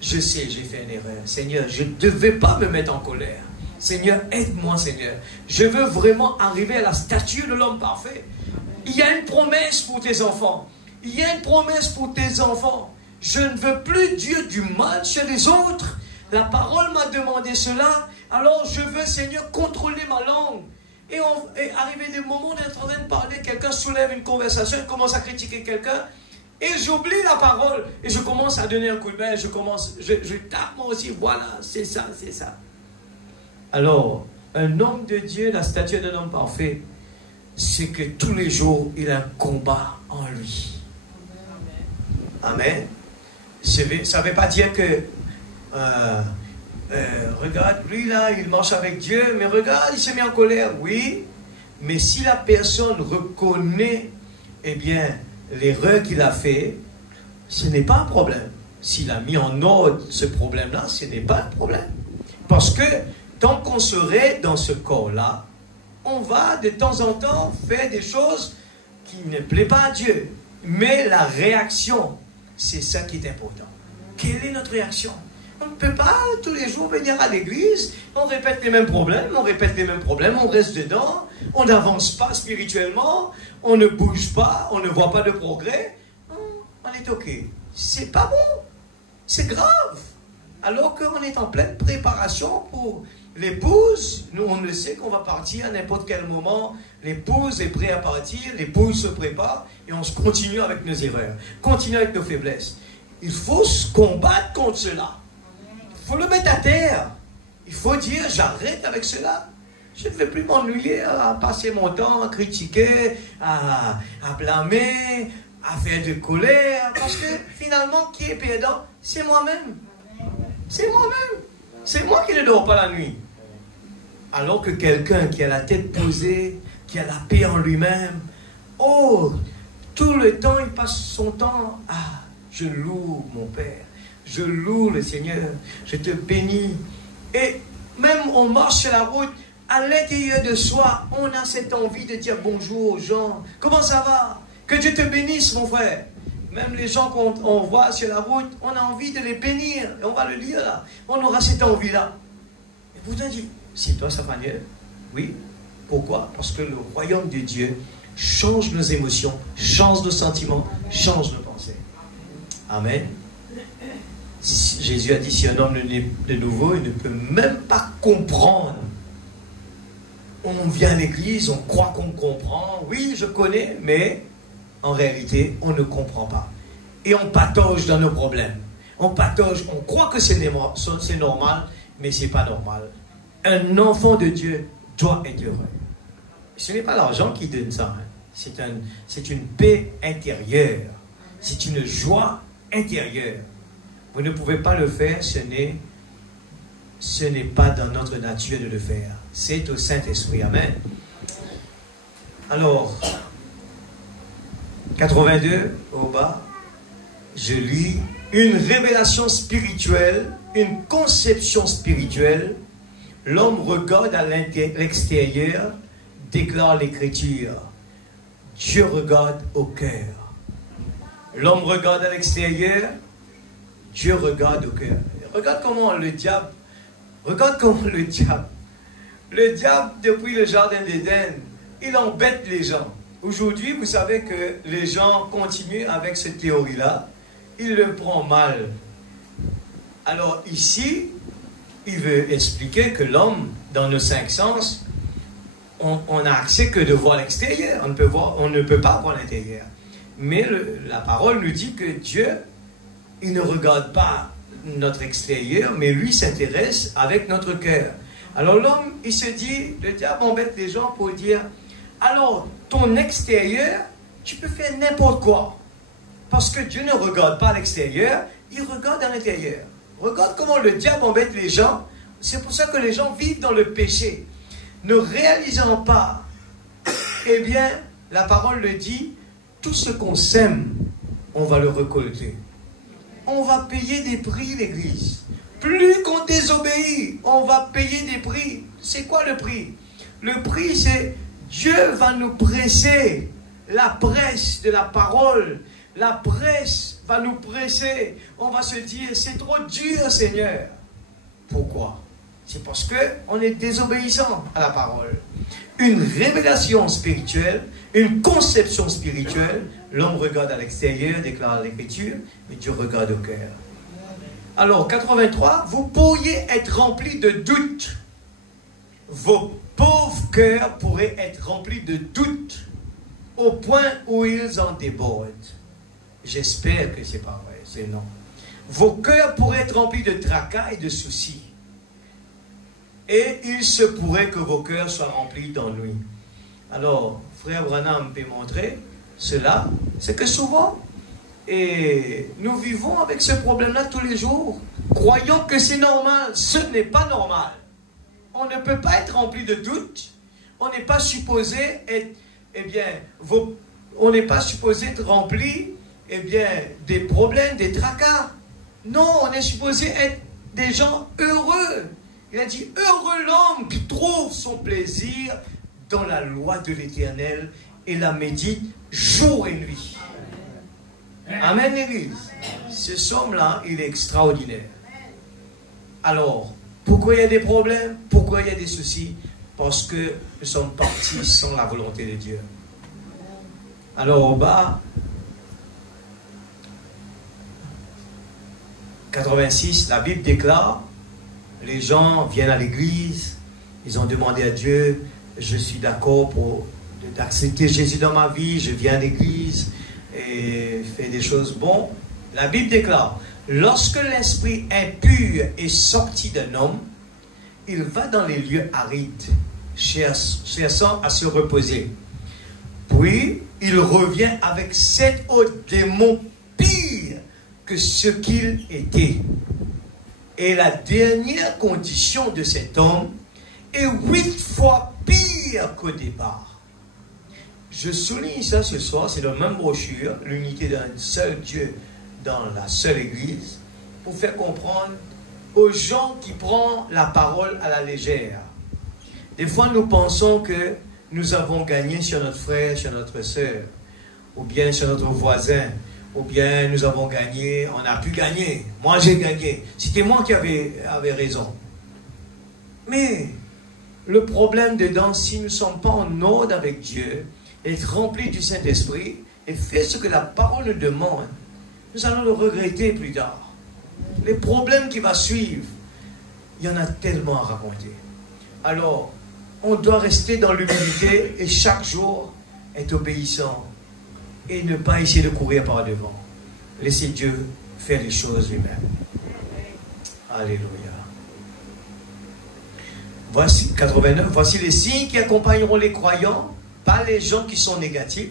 Je sais, j'ai fait une erreur. Seigneur, je ne devais pas me mettre en colère. Seigneur, aide-moi, Seigneur. Je veux vraiment arriver à la stature de l'homme parfait. Il y a une promesse pour tes enfants. Il y a une promesse pour tes enfants. Je ne veux plus, Dieu, du mal chez les autres. La parole m'a demandé cela. Alors je veux, Seigneur, contrôler ma langue. Et arrivé des moments où on est en train de parler, quelqu'un soulève une conversation, il commence à critiquer quelqu'un. Et j'oublie la parole. Et je commence à donner un coup de main. Je tape moi aussi. Voilà, c'est ça, c'est ça. Alors, un homme de Dieu, la stature d'un homme parfait, c'est que tous les jours, il a un combat en lui. Amen. Ça ne veut pas dire que... regarde, lui là, il marche avec Dieu, mais regarde, il se met en colère. Oui, mais si la personne reconnaît, eh bien, l'erreur qu'il a fait, ce n'est pas un problème. S'il a mis en ordre ce problème-là, ce n'est pas un problème. Parce que tant qu'on serait dans ce corps-là, on va de temps en temps faire des choses qui ne plaisent pas à Dieu. Mais la réaction, c'est ça qui est important. Quelle est notre réaction? On ne peut pas tous les jours venir à l'église, on répète les mêmes problèmes, on reste dedans, on n'avance pas spirituellement, on ne bouge pas, on ne voit pas de progrès. On est OK. C'est pas bon. C'est grave. Alors qu'on est en pleine préparation pour l'épouse. Nous, on le sait qu'on va partir à n'importe quel moment. L'épouse est prête à partir, l'épouse se prépare et on se continue avec nos erreurs, continue avec nos faiblesses. Il faut se combattre contre cela. Il faut le mettre à terre. Il faut dire, j'arrête avec cela. Je ne vais plus m'ennuyer à passer mon temps à critiquer, à blâmer, à faire de colère. Parce que finalement, qui est perdant? C'est moi-même. C'est moi-même. C'est moi qui ne dors pas la nuit. Alors que quelqu'un qui a la tête posée, qui a la paix en lui-même, tout le temps, il passe son temps à, je loue mon Père. Je loue le Seigneur, je te bénis. Et même on marche sur la route, à l'intérieur de soi, on a cette envie de dire bonjour aux gens. Comment ça va? Que Dieu te bénisse, mon frère. Même les gens qu'on voit sur la route, on a envie de les bénir. Et on va le lire là. On aura cette envie-là. Et pourtant, dit, c'est toi, Samuel? Oui. Pourquoi? Parce que le royaume de Dieu change nos émotions, change nos sentiments, change nos pensées. Amen. Jésus a dit, si un homme n'est de nouveau, il ne peut même pas comprendre. On vient à l'église, on croit qu'on comprend. Oui, je connais, mais en réalité, on ne comprend pas. Et on patauge dans nos problèmes. On patauge, on croit que c'est normal, mais ce n'est pas normal. Un enfant de Dieu doit être heureux. Ce n'est pas l'argent qui donne ça. Hein. C'est une paix intérieure. C'est une joie intérieure. Vous ne pouvez pas le faire, ce n'est pas dans notre nature de le faire. C'est au Saint-Esprit. Amen. Alors, 82 au bas, je lis une révélation spirituelle, une conception spirituelle. L'homme regarde à l'extérieur, déclare l'Écriture. Dieu regarde au cœur. L'homme regarde à l'extérieur, Dieu regarde au cœur. Regarde comment le diable, le diable, depuis le jardin d'Éden, il embête les gens. Aujourd'hui, vous savez que les gens continuent avec cette théorie-là. Il le prend mal. Alors ici, il veut expliquer que l'homme, dans nos 5 sens, on n'a accès que de voir l'extérieur. On ne peut pas voir l'intérieur. Mais la parole nous dit que Dieu, il ne regarde pas notre extérieur, mais lui s'intéresse avec notre cœur. Alors l'homme, il se dit, le diable embête les gens pour dire, alors ton extérieur, tu peux faire n'importe quoi. Parce que Dieu ne regarde pas l'extérieur, il regarde à l'intérieur. Regarde comment le diable embête les gens. C'est pour ça que les gens vivent dans le péché. Ne réalisant pas, eh bien, la parole le dit, tout ce qu'on sème, on va le récolter. On va payer des prix, l'Église. Plus qu'on désobéit, on va payer des prix. C'est quoi le prix? Le prix, c'est Dieu va nous presser. La presse de la parole, la presse va nous presser. On va se dire, c'est trop dur, Seigneur. Pourquoi? C'est parce qu'on est désobéissant à la parole. Une révélation spirituelle, une conception spirituelle, l'homme regarde à l'extérieur, déclare l'Écriture, mais Dieu regarde au cœur. Alors, 83, vous pourriez être rempli de doutes. Vos pauvres cœurs pourraient être remplis de doutes au point où ils en débordent. J'espère que c'est pas vrai, c'est non. Vos cœurs pourraient être remplis de tracas et de soucis. Et il se pourrait que vos cœurs soient remplis d'ennui. Alors, frère Branham peut montrer cela, c'est que souvent, et nous vivons avec ce problème-là tous les jours. Croyons que c'est normal. Ce n'est pas normal. On ne peut pas être rempli de doutes. On n'est pas supposé être, on n'est pas supposé être rempli, des problèmes, des tracas. Non, on est supposé être des gens heureux. Il a dit, heureux l'homme qui trouve son plaisir dans la loi de l'Éternel et la médite jour et nuit. Amen, l'Église. Ce somme-là, il est extraordinaire. Alors, pourquoi il y a des problèmes? Pourquoi il y a des soucis? Parce que nous sommes partis sans la volonté de Dieu. Alors, au bas, 86, la Bible déclare, les gens viennent à l'église, ils ont demandé à Dieu, je suis d'accord pour d'accepter Jésus dans ma vie, je viens à l'église et fais des choses bonnes. La Bible déclare, lorsque l'esprit impur est sorti d'un homme, il va dans les lieux arides, cherchant à se reposer. Puis, il revient avec 7 autres démons pires que ce qu'il était. Et la dernière condition de cet homme est 8 fois pire qu'au départ. Je souligne ça ce soir, c'est la même brochure, l'unité d'un seul Dieu dans la seule Église, pour faire comprendre aux gens qui prennent la parole à la légère. Des fois, nous pensons que nous avons gagné sur notre frère, sur notre soeur, ou bien sur notre voisin, ou bien nous avons gagné, on a pu gagner. Moi, j'ai gagné. C'était moi qui avais raison. Mais le problème dedans, si nous ne sommes pas en ordre avec Dieu, être remplis du Saint-Esprit, et faire ce que la parole nous demande, nous allons le regretter plus tard. Les problèmes qui vont suivre, il y en a tellement à raconter. Alors, on doit rester dans l'humilité et chaque jour être obéissant et ne pas essayer de courir par devant. Laissez Dieu faire les choses lui-même. Alléluia. Voici 89. Voici les signes qui accompagneront les croyants, pas les gens qui sont négatifs,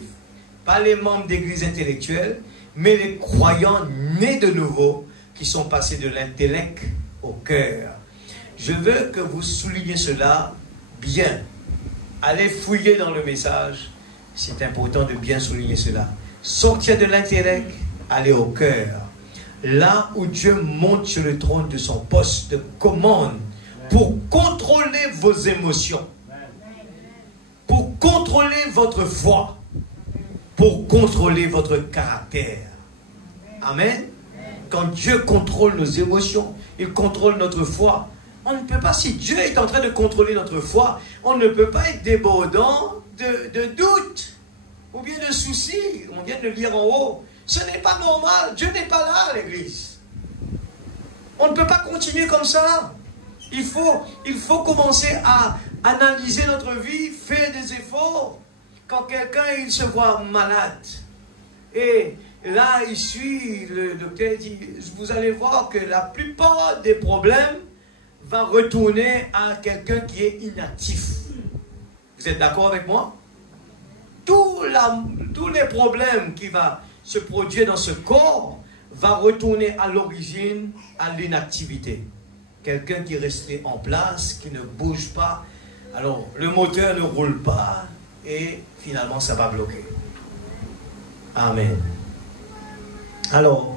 pas les membres d'église intellectuelle, mais les croyants nés de nouveau qui sont passés de l'intellect au cœur. Je veux que vous souligniez cela bien. Allez fouiller dans le message. C'est important de bien souligner cela. Sortir de l'intellect, aller au cœur. Là où Dieu monte sur le trône de son poste de commande pour contrôler vos émotions, pour contrôler votre foi, pour contrôler votre caractère. Amen. Quand Dieu contrôle nos émotions, il contrôle notre foi. On ne peut pas, si Dieu est en train de contrôler notre foi, on ne peut pas être débordant de doutes ou bien de soucis. On vient de le lire en haut. Ce n'est pas normal. Dieu n'est pas là, l'église. On ne peut pas continuer comme ça. Il faut commencer à analyser notre vie, faire des efforts. Quand quelqu'un il se voit malade, et là, il suit, le docteur dit, vous allez voir que la plupart des problèmes va retourner à quelqu'un qui est inactif. Vous êtes d'accord avec moi? Tous les problèmes qui vont se produire dans ce corps va retourner à l'origine, à l'inactivité. Quelqu'un qui est resté en place, qui ne bouge pas. Alors, le moteur ne roule pas et finalement, ça va bloquer. Amen. Alors,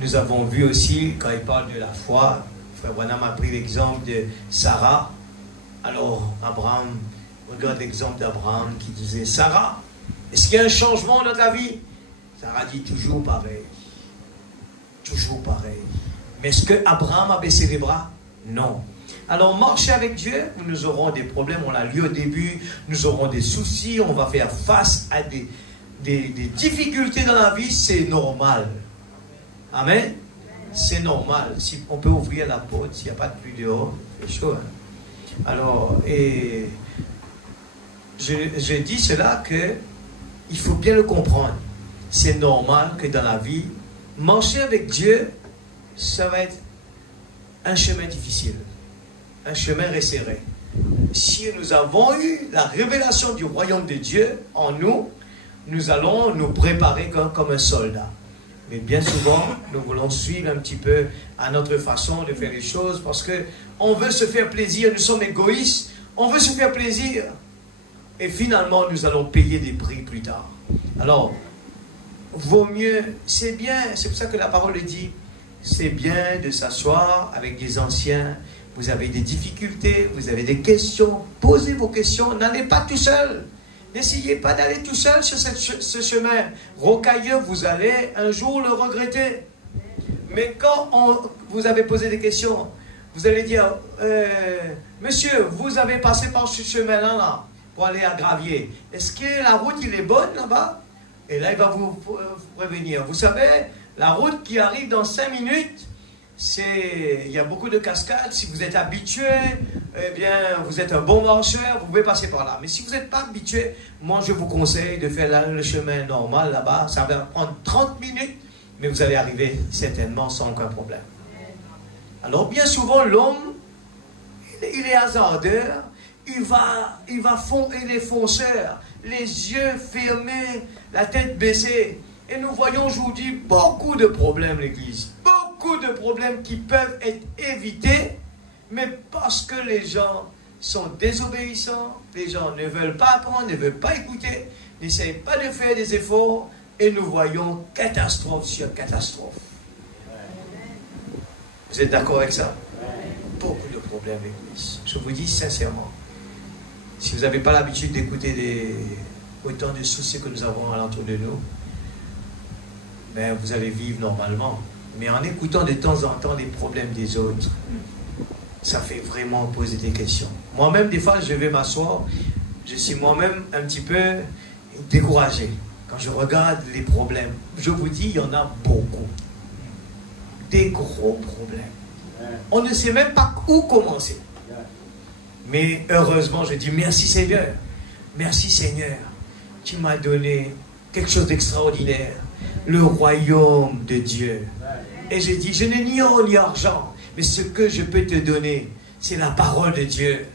nous avons vu aussi, quand il parle de la foi, Frère Branham a pris l'exemple de Sarah. Alors, Abraham, regarde l'exemple d'Abraham qui disait, Sarah, est-ce qu'il y a un changement dans ta vie? Sarah dit toujours pareil. Toujours pareil. Mais est-ce que Abraham a baissé les bras? Non. Alors, marcher avec Dieu, nous aurons des problèmes, on l'a lu au début, nous aurons des soucis, on va faire face à des difficultés dans la vie, c'est normal. Amen. C'est normal. Si on peut ouvrir la porte, s'il n'y a pas de pluie dehors, c'est chaud. Hein? Alors, je dis cela que il faut bien le comprendre. C'est normal que dans la vie, marcher avec Dieu, ça va être un chemin difficile, un chemin resserré. Si nous avons eu la révélation du royaume de Dieu en nous, nous allons nous préparer comme un soldat. Mais bien souvent, nous voulons suivre un petit peu à notre façon de faire les choses parce qu'on veut se faire plaisir, nous sommes égoïstes, on veut se faire plaisir. Et finalement, nous allons payer des prix plus tard. Alors, vaut mieux, c'est bien, c'est pour ça que la parole dit, c'est bien de s'asseoir avec des anciens. Vous avez des difficultés, vous avez des questions, posez vos questions, n'allez pas tout seul. N'essayez pas d'aller tout seul sur ce chemin rocailleux, vous allez un jour le regretter. Mais quand vous avez posé des questions, vous allez dire, monsieur, vous avez passé par ce chemin-là là, pour aller à Gravier. Est-ce que la route il est bonne là-bas? Et là, il va vous prévenir. Vous savez, la route qui arrive dans 5 minutes, il y a beaucoup de cascades. Si vous êtes habitué, eh bien, vous êtes un bon marcheur, vous pouvez passer par là. Mais si vous n'êtes pas habitué, moi, je vous conseille de faire le chemin normal là-bas. Ça va prendre 30 minutes, mais vous allez arriver certainement sans aucun problème. Alors, bien souvent, l'homme, il est hasardeur, il est fonceur, les yeux fermés, la tête baissée. Et nous voyons aujourd'hui beaucoup de problèmes, l'Église. Beaucoup de problèmes qui peuvent être évités, mais parce que les gens sont désobéissants, les gens ne veulent pas apprendre, ne veulent pas écouter, n'essayent pas de faire des efforts, et nous voyons catastrophe sur catastrophe. Vous êtes d'accord avec ça? Beaucoup de problèmes, l'église. Je vous dis sincèrement. Si vous n'avez pas l'habitude d'écouter autant de soucis que nous avons alentour de nous, ben vous allez vivre normalement. Mais en écoutant de temps en temps les problèmes des autres, ça fait vraiment poser des questions. Moi-même, des fois, je vais m'asseoir, je suis moi-même un petit peu découragé. Quand je regarde les problèmes, je vous dis, il y en a beaucoup. Des gros problèmes. On ne sait même pas où commencer. Mais heureusement, je dis merci Seigneur. Merci Seigneur. Tu m'as donné quelque chose d'extraordinaire. Le royaume de Dieu. Et je dis, je n'ai ni or ni argent. Mais ce que je peux te donner, c'est la parole de Dieu.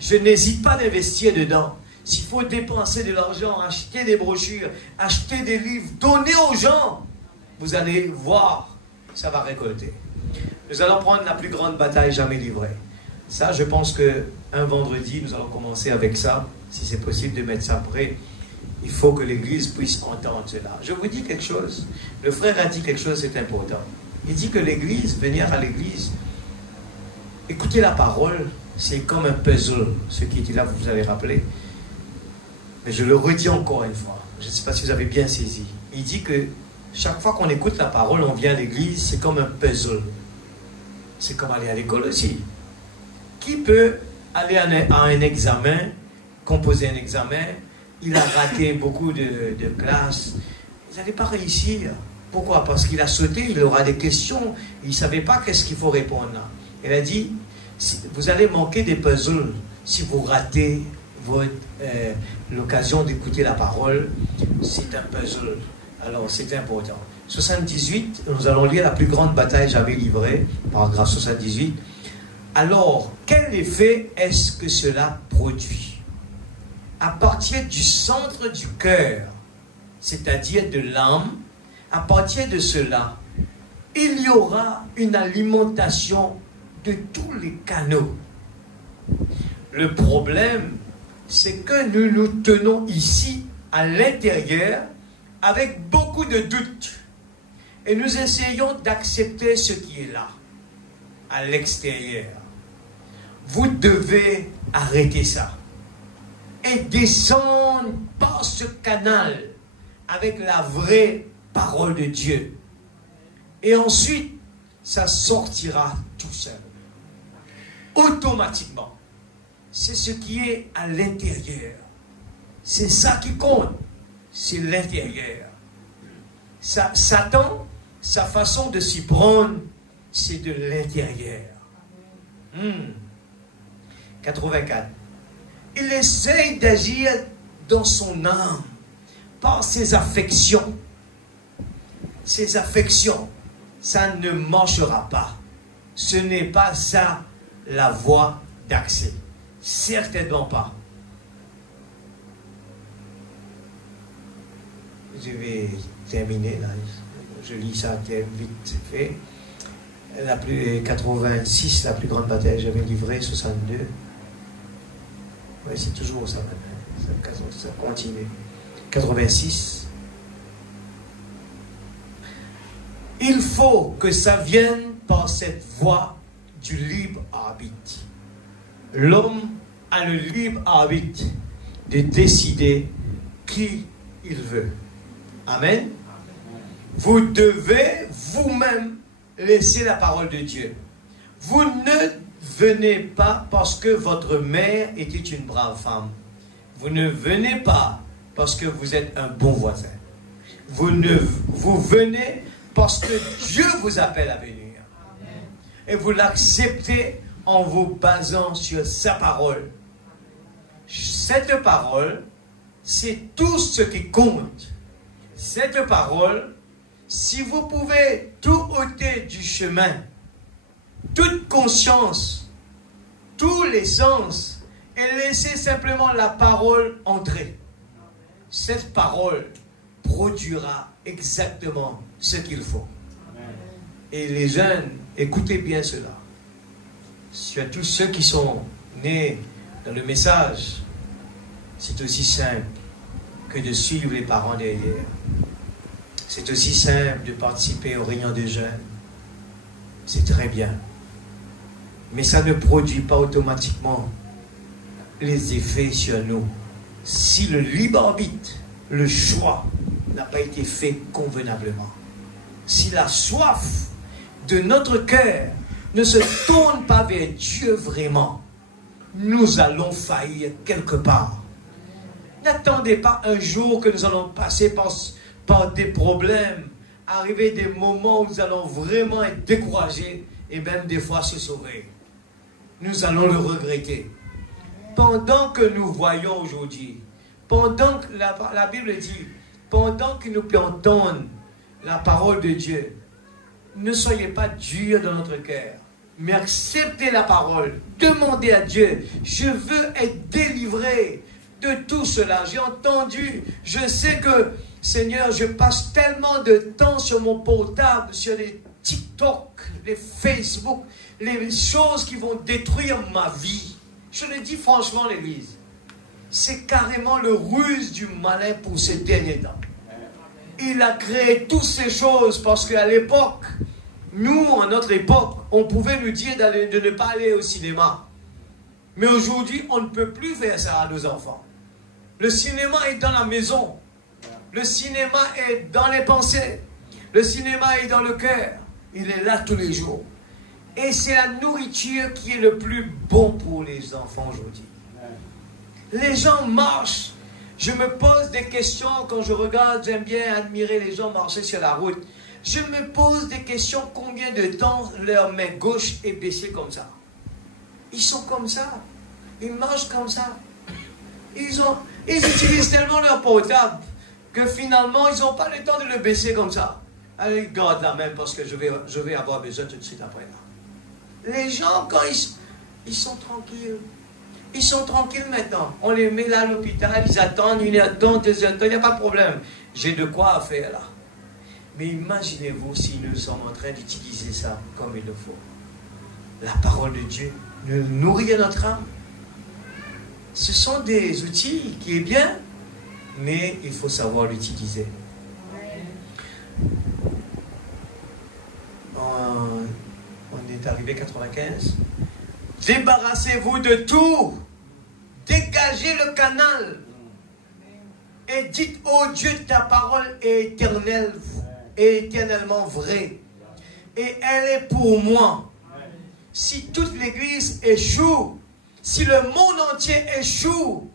Je n'hésite pas d'investir dedans. S'il faut dépenser de l'argent, acheter des brochures, acheter des livres, donner aux gens, vous allez voir, ça va récolter. Nous allons prendre la plus grande bataille jamais livrée. Ça, je pense qu'un vendredi, nous allons commencer avec ça, si c'est possible de mettre ça prêt. Il faut que l'Église puisse entendre cela. Je vous dis quelque chose. Le frère a dit quelque chose, c'est important. Il dit que l'Église, venir à l'Église, écouter la parole, c'est comme un puzzle. Ce qui était là, vous allez rappeler. Mais je le redis encore une fois. Je ne sais pas si vous avez bien saisi. Il dit que chaque fois qu'on écoute la parole, on vient à l'Église, c'est comme un puzzle. C'est comme aller à l'école aussi. Qui peut aller à un examen, composer un examen, il a raté beaucoup de classes, vous n'allez pas réussir. Pourquoi? Parce qu'il a sauté, il aura des questions, il ne savait pas qu'est-ce qu'il faut répondre là. Il a dit, vous allez manquer des puzzles si vous ratez l'occasion d'écouter la parole. C'est un puzzle. Alors c'est important. 78, nous allons lire la plus grande bataille jamais livrée, paragraphe 78. Alors, quel effet est-ce que cela produit? À partir du centre du cœur, c'est-à-dire de l'âme, à partir de cela, il y aura une alimentation de tous les canaux. Le problème, c'est que nous nous tenons ici, à l'intérieur, avec beaucoup de doutes. Et nous essayons d'accepter ce qui est là, à l'extérieur. Vous devez arrêter ça. Et descendre par ce canal avec la vraie parole de Dieu. Et ensuite, ça sortira tout seul. Automatiquement. C'est ce qui est à l'intérieur. C'est ça qui compte. C'est l'intérieur. Satan, sa façon de s'y prendre, c'est de l'intérieur. 84. Il essaye d'agir dans son âme, par ses affections. Ses affections, ça ne marchera pas. Ce n'est pas ça la voie d'accès. Certainement pas. Je vais terminer là. Je lis ça vite fait. 86, la plus grande bataille jamais livrée, 62. Oui, c'est toujours ça maintenant. Ça continue. 86. Il faut que ça vienne par cette voie du libre arbitre. L'homme a le libre arbitre de décider qui il veut. Amen. Vous devez vous-même laisser la parole de Dieu. Vous ne venez pas parce que votre mère était une brave femme. Vous ne venez pas parce que vous êtes un bon voisin. Vous venez parce que Dieu vous appelle à venir. Amen. Et vous l'acceptez en vous basant sur sa parole. Cette parole, c'est tout ce qui compte. Cette parole, si vous pouvez tout ôter du chemin, toute conscience, tous les sens, et laisser simplement la parole entrer, cette parole produira exactement ce qu'il faut. Amen. Et les jeunes, écoutez bien cela. Sur tous ceux qui sont nés dans le message, c'est aussi simple que de suivre les parents derrière. C'est aussi simple de participer aux réunions des jeunes. C'est très bien. Mais ça ne produit pas automatiquement les effets sur nous. Si le libre arbitre, le choix, n'a pas été fait convenablement. Si la soif de notre cœur ne se tourne pas vers Dieu vraiment, nous allons faillir quelque part. N'attendez pas un jour que nous allons passer par des problèmes, arriver des moments où nous allons vraiment être découragés et même des fois se sauver. Nous allons le regretter. Pendant que nous voyons aujourd'hui, pendant que la Bible dit, pendant que nous entendons la parole de Dieu, ne soyez pas durs dans notre cœur, mais acceptez la parole. Demandez à Dieu, je veux être délivré de tout cela. J'ai entendu, je sais que, Seigneur, je passe tellement de temps sur mon portable, sur les TikTok, les Facebook, les choses qui vont détruire ma vie. Je le dis franchement, l'Église. C'est carrément le ruse du malin pour ces derniers temps. Il a créé toutes ces choses parce qu'à l'époque, nous, à notre époque, on pouvait nous dire de ne pas aller au cinéma. Mais aujourd'hui, on ne peut plus faire ça à nos enfants. Le cinéma est dans la maison. Le cinéma est dans les pensées. Le cinéma est dans le cœur. Il est là tous les jours. Et c'est la nourriture qui est le plus bon pour les enfants aujourd'hui. Les gens marchent. Je me pose des questions quand je regarde, j'aime bien admirer les gens marcher sur la route. Je me pose des questions, combien de temps leur main gauche est baissée comme ça? Ils sont comme ça. Ils marchent comme ça. Ils utilisent tellement leur portable que finalement, ils n'ont pas le temps de le baisser comme ça. Allez, garde la main parce que je vais avoir besoin tout de suite après là. Les gens, quand ils sont tranquilles, ils sont tranquilles maintenant. On les met là à l'hôpital, ils attendent 1 heure, 2 heures, il n'y a pas de problème. J'ai de quoi faire là. Mais imaginez-vous si nous sommes en train d'utiliser ça comme il le faut. La parole de Dieu nous nourrit notre âme. Ce sont des outils qui est bien, mais il faut savoir l'utiliser. On est arrivé à 95. Débarrassez-vous de tout. Dégagez le canal. Et dites, oh Dieu, ta parole est éternelle et éternellement vraie. Et elle est pour moi. Si toute l'Église échoue, si le monde entier échoue,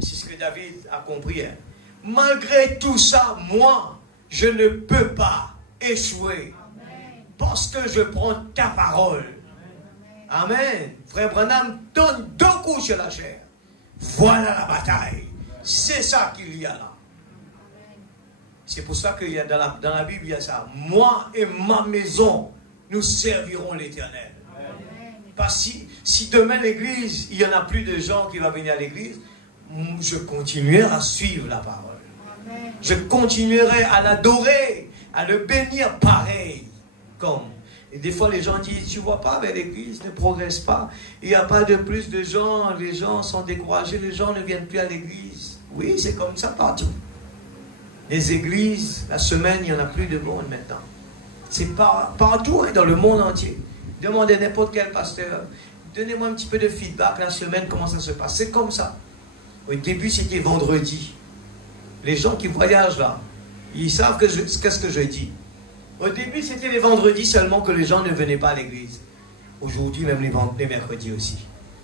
c'est ce que David a compris. Hein. Malgré tout ça, moi, je ne peux pas échouer. Parce que je prends ta parole. Amen. Frère Branham donne 2 coups sur la chair. Voilà la bataille. C'est ça qu'il y a là. C'est pour ça qu'il y a dans la Bible, il y a ça. Moi et ma maison, nous servirons l'Éternel. Parce que si demain l'église, il n'y en a plus de gens qui vont venir à l'église, je continuerai à suivre la parole. Je continuerai à l'adorer, à le bénir pareil. Et des fois les gens disent, tu ne vois pas, mais l'église ne progresse pas. Il n'y a pas de plus de gens, les gens sont découragés, les gens ne viennent plus à l'église. Oui, c'est comme ça partout. Les églises, la semaine, il n'y en a plus de monde maintenant. C'est partout et dans le monde entier. Demandez à n'importe quel pasteur, donnez-moi un petit peu de feedback la semaine, comment ça se passe. C'est comme ça. Au début, c'était vendredi. Les gens qui voyagent là, ils savent qu'est-ce que je dis. Au début, c'était les vendredis seulement que les gens ne venaient pas à l'église. Aujourd'hui, même les mercredis aussi.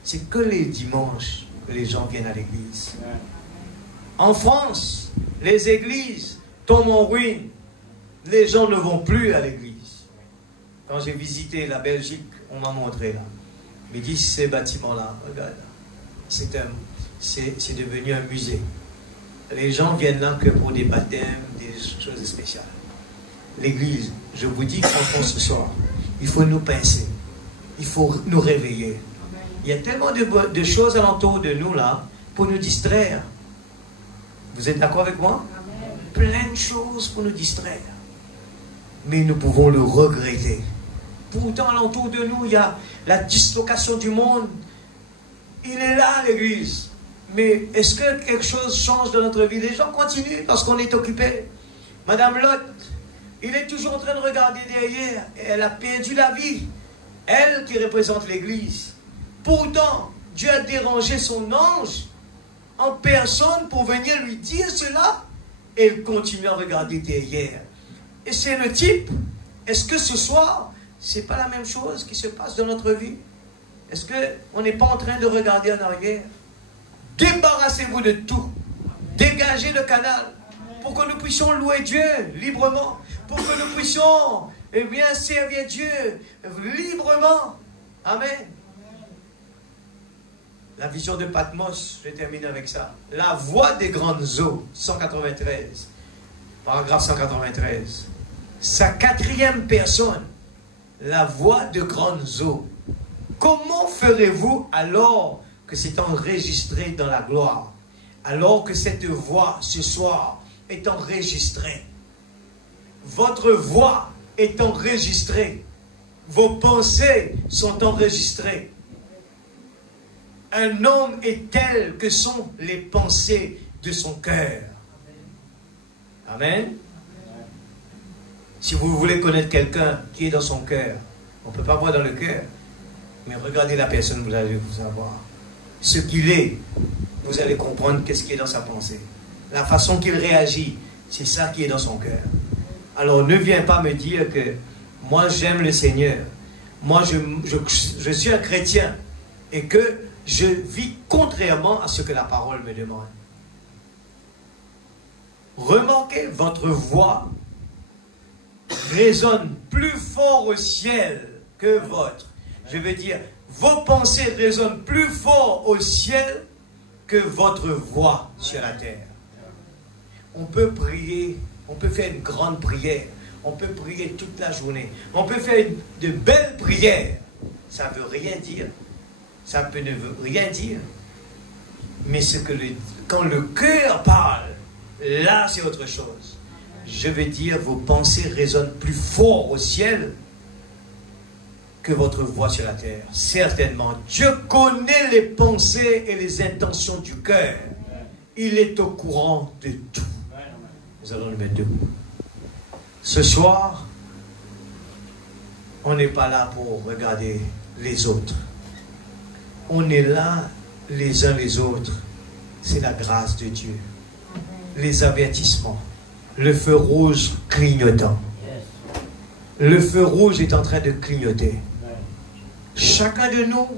C'est que les dimanches que les gens viennent à l'église. En France, les églises tombent en ruine. Les gens ne vont plus à l'église. Quand j'ai visité la Belgique, on m'a montré là. Mais dit ces bâtiments-là, regarde, c'est devenu un musée. Les gens viennent là que pour des baptêmes, des choses spéciales. L'église, je vous dis franchement ce soir, il faut nous pincer. Il faut nous réveiller. Il y a tellement de choses alentour de nous là pour nous distraire. Vous êtes d'accord avec moi? Plein de choses pour nous distraire. Mais nous pouvons le regretter. Pourtant, alentour de nous, il y a la dislocation du monde. Il est là, l'église. Mais est-ce que quelque chose change dans notre vie? Les gens continuent parce qu'on est occupé. Madame Lot, il est toujours en train de regarder derrière. Et elle a perdu la vie. Elle qui représente l'Église. Pourtant, Dieu a dérangé son ange en personne pour venir lui dire cela. Et il continue à regarder derrière. Et c'est le type. Est-ce que ce soir, ce n'est pas la même chose qui se passe dans notre vie? Est-ce qu'on n'est pas en train de regarder en arrière? Débarrassez-vous de tout. Dégagez le canal pour que nous puissions louer Dieu librement. Pour que nous puissions servir Dieu librement. Amen. La vision de Patmos, je termine avec ça. La voix des grandes eaux, 193. Paragraphe 193. Sa quatrième personne, la voix de grandes eaux. Comment ferez-vous alors que c'est enregistré dans la gloire? Alors que cette voix, ce soir, est enregistrée. Votre voix est enregistrée. Vos pensées sont enregistrées. Un homme est tel que sont les pensées de son cœur. Amen. Si vous voulez connaître quelqu'un qui est dans son cœur, on ne peut pas voir dans le cœur, mais regardez la personne, vous allez vous savoir. Ce qu'il est, vous allez comprendre qu'est-ce qui est dans sa pensée. La façon qu'il réagit, c'est ça qui est dans son cœur. Alors ne viens pas me dire que moi j'aime le Seigneur, moi je suis un chrétien et que je vis contrairement à ce que la parole me demande. Remarquez, votre voix résonne plus fort au ciel que votre. Je veux dire, vos pensées résonnent plus fort au ciel que votre voix sur la terre. On peut prier, on peut faire une grande prière, on peut prier toute la journée, on peut faire de belles prières. Ça ne veut rien dire. Ça ne veut rien dire. Mais quand le cœur parle, là c'est autre chose. Je veux dire, vos pensées résonnent plus fort au ciel que votre voix sur la terre. Certainement, Dieu connaît les pensées et les intentions du cœur. Il est au courant de tout. Nous allons le mettre debout. Ce soir, on n'est pas là pour regarder les autres. On est là les uns les autres. C'est la grâce de Dieu. Les avertissements. Le feu rouge clignotant. Le feu rouge est en train de clignoter. Chacun de nous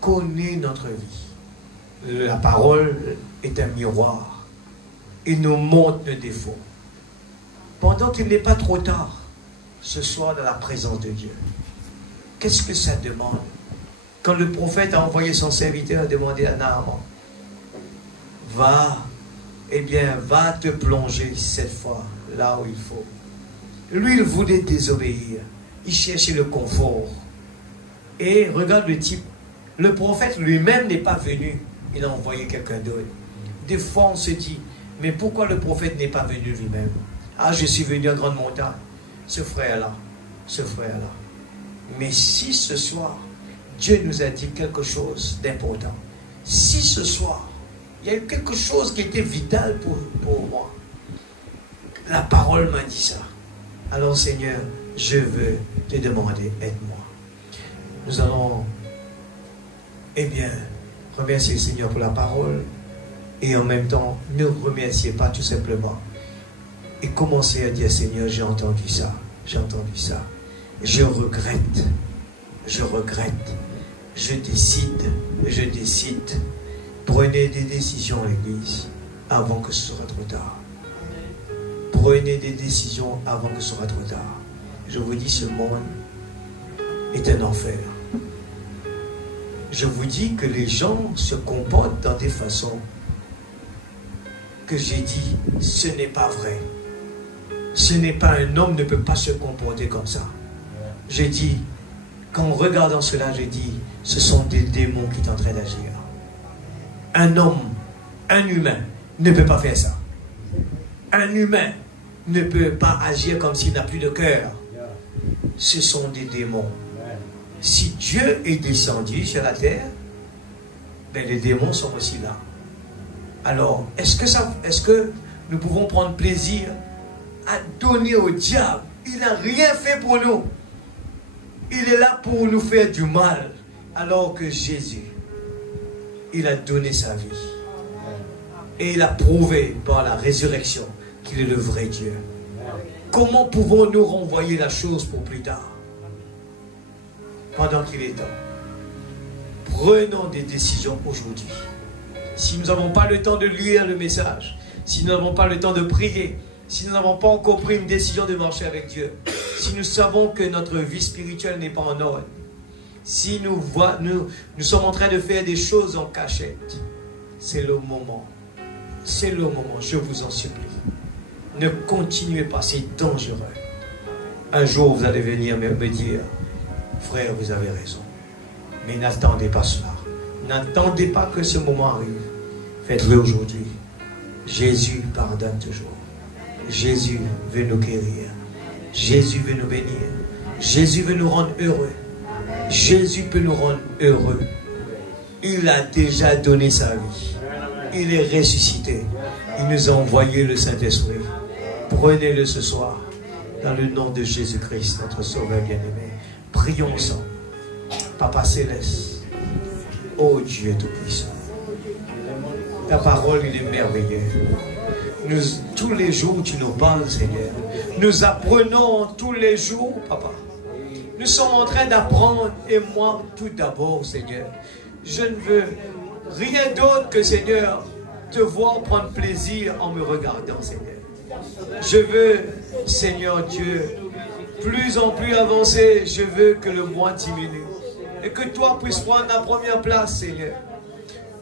connaît notre vie. La parole est un miroir. Il nous montre nos défauts. Pendant qu'il n'est pas trop tard, ce soir dans la présence de Dieu, qu'est-ce que ça demande? Quand le prophète a envoyé son serviteur demander à Naaman, va te plonger cette fois là où il faut. Lui, il voulait désobéir. Il cherchait le confort. Et regarde le type. Le prophète lui-même n'est pas venu. Il a envoyé quelqu'un d'autre. Des fois, on se dit, mais pourquoi le prophète n'est pas venu lui-même? Ah, je suis venu en grande montagne. Ce frère-là. Mais si ce soir, Dieu nous a dit quelque chose d'important, si ce soir, il y a eu quelque chose qui était vital pour moi, la parole m'a dit ça. Alors Seigneur, je veux te demander, aide-moi. Nous allons, remercier le Seigneur pour la parole et en même temps, ne remerciez pas tout simplement. Et commencez à dire, Seigneur, j'ai entendu ça, je regrette, je décide. Prenez des décisions à l'église avant que ce soit trop tard. Prenez des décisions avant que ce soit trop tard. Je vous dis, ce monde est un enfer. Je vous dis que les gens se comportent dans des façons que j'ai dit, ce n'est pas vrai. Ce n'est pas un homme ne peut pas se comporter comme ça. J'ai dit, qu'en regardant cela, j'ai dit, ce sont des démons qui sont en train d'agir. Un homme, un humain, ne peut pas faire ça. Un humain ne peut pas agir comme s'il n'a plus de cœur. Ce sont des démons. Si Dieu est descendu sur la terre, les démons sont aussi là. Alors, est-ce que nous pouvons prendre plaisir à donner au diable? Il n'a rien fait pour nous. Il est là pour nous faire du mal. Alors que Jésus, il a donné sa vie. Et il a prouvé par la résurrection qu'il est le vrai Dieu. Comment pouvons-nous renvoyer la chose pour plus tard? Pendant qu'il est temps. Prenons des décisions aujourd'hui. Si nous n'avons pas le temps de lire le message, si nous n'avons pas le temps de prier, si nous n'avons pas encore pris une décision de marcher avec Dieu, si nous savons que notre vie spirituelle n'est pas en ordre, si nous sommes en train de faire des choses en cachette, c'est le moment. C'est le moment, je vous en supplie. Ne continuez pas, c'est dangereux. Un jour, vous allez venir me dire, frère, vous avez raison. Mais n'attendez pas cela. N'attendez pas que ce moment arrive. Faites-le aujourd'hui. Jésus pardonne toujours. Jésus veut nous guérir. Jésus veut nous bénir. Jésus veut nous rendre heureux. Jésus peut nous rendre heureux. Il a déjà donné sa vie. Il est ressuscité. Il nous a envoyé le Saint-Esprit. Prenez-le ce soir. Dans le nom de Jésus-Christ, notre Sauveur bien-aimé. Prions ensemble. Papa Céleste. Oh Dieu Tout-Puissant. Ta parole, il est merveilleux. Tous les jours, tu nous parles, Seigneur. Nous apprenons tous les jours, Papa. Nous sommes en train d'apprendre, et moi tout d'abord, Seigneur. Je ne veux rien d'autre que, Seigneur, te voir prendre plaisir en me regardant, Seigneur. Je veux, Seigneur Dieu, plus en plus avancer, je veux que le moi diminue. Et que toi puisses prendre la première place, Seigneur.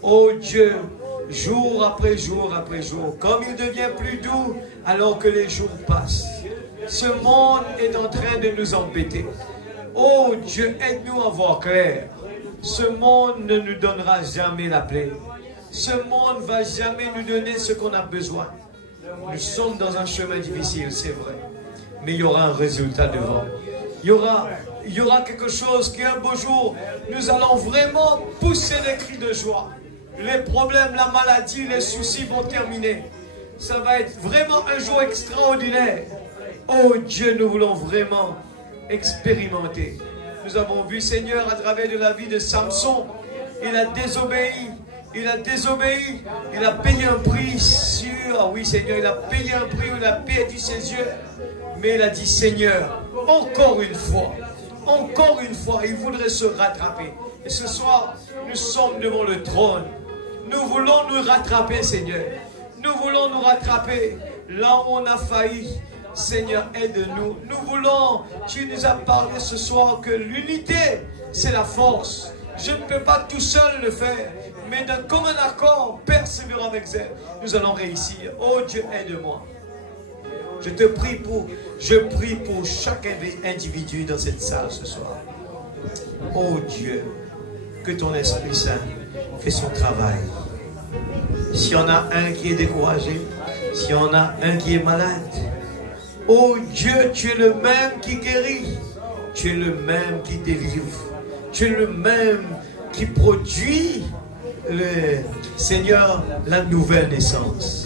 Oh Dieu, jour après jour, comme il devient plus doux alors que les jours passent. Ce monde est en train de nous embêter. Oh Dieu, aide-nous à voir clair. Ce monde ne nous donnera jamais la paix. Ce monde ne va jamais nous donner ce qu'on a besoin. Nous sommes dans un chemin difficile, c'est vrai. Mais il y aura un résultat devant. Il y aura quelque chose qui, un beau jour, nous allons vraiment pousser des cris de joie. Les problèmes, la maladie, les soucis vont terminer. Ça va être vraiment un jour extraordinaire. Oh Dieu, nous voulons vraiment expérimenter. Nous avons vu, Seigneur, à travers de la vie de Samson, il a désobéi. Il a désobéi. Il a payé un prix sur... Ah oui, Seigneur, il a payé un prix. Il a perdu ses yeux. Mais il a dit, Seigneur, encore une fois, il voudrait se rattraper. Et ce soir, nous sommes devant le trône. Nous voulons nous rattraper, Seigneur. Nous voulons nous rattraper là où on a failli. Seigneur, aide-nous. Nous voulons, tu nous as parlé ce soir que l'unité, c'est la force. Je ne peux pas tout seul le faire, mais d'un commun accord, persévérant avec zèle, nous allons réussir. Oh Dieu, aide-moi. Je prie pour chaque individu dans cette salle ce soir. Oh Dieu, que ton Esprit Saint fait son travail. S'il y en a un qui est découragé, s'il y en a un qui est malade, oh Dieu, tu es le même qui guérit, tu es le même qui délivre, tu es le même qui produit, Seigneur, la nouvelle naissance.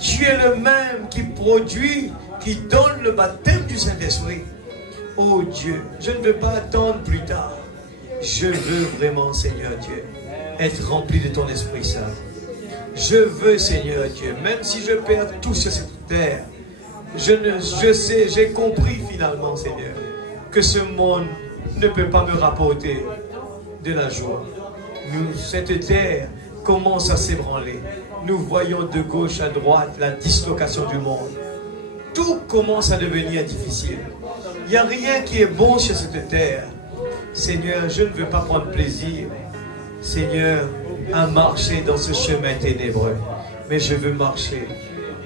Tu es le même qui produit, qui donne le baptême du Saint-Esprit. Oh Dieu, je ne veux pas attendre plus tard. Je veux vraiment, Seigneur Dieu, être rempli de ton Esprit Saint. Je veux, Seigneur Dieu, même si je perds tout sur cette terre, je sais, j'ai compris finalement, Seigneur, que ce monde ne peut pas me rapporter de la joie. Cette terre commence à s'ébranler. Nous voyons de gauche à droite la dislocation du monde. Tout commence à devenir difficile. Il n'y a rien qui est bon sur cette terre. Seigneur, je ne veux pas prendre plaisir, Seigneur, à marcher dans ce chemin ténébreux. Mais je veux marcher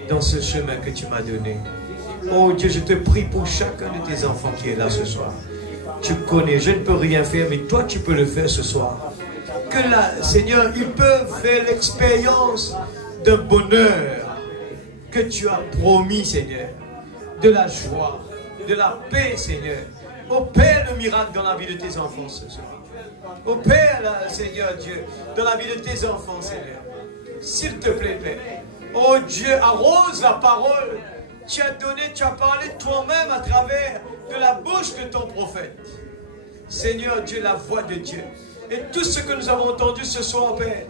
dans ce chemin que tu m'as donné. Oh Dieu, je te prie pour chacun de tes enfants qui est là ce soir. Tu connais, je ne peux rien faire, mais toi tu peux le faire ce soir. Que là, Seigneur, ils peuvent faire l'expérience d'un bonheur que tu as promis, Seigneur. De la joie, de la paix, Seigneur. Opère le miracle dans la vie de tes enfants ce soir. Opère, là, Seigneur Dieu, dans la vie de tes enfants, Seigneur. S'il te plaît, Père. Oh Dieu, arrose la parole. Tu as donné, tu as parlé toi-même à travers de la bouche de ton prophète. Seigneur Dieu, la voix de Dieu. Et tout ce que nous avons entendu ce soir, Père,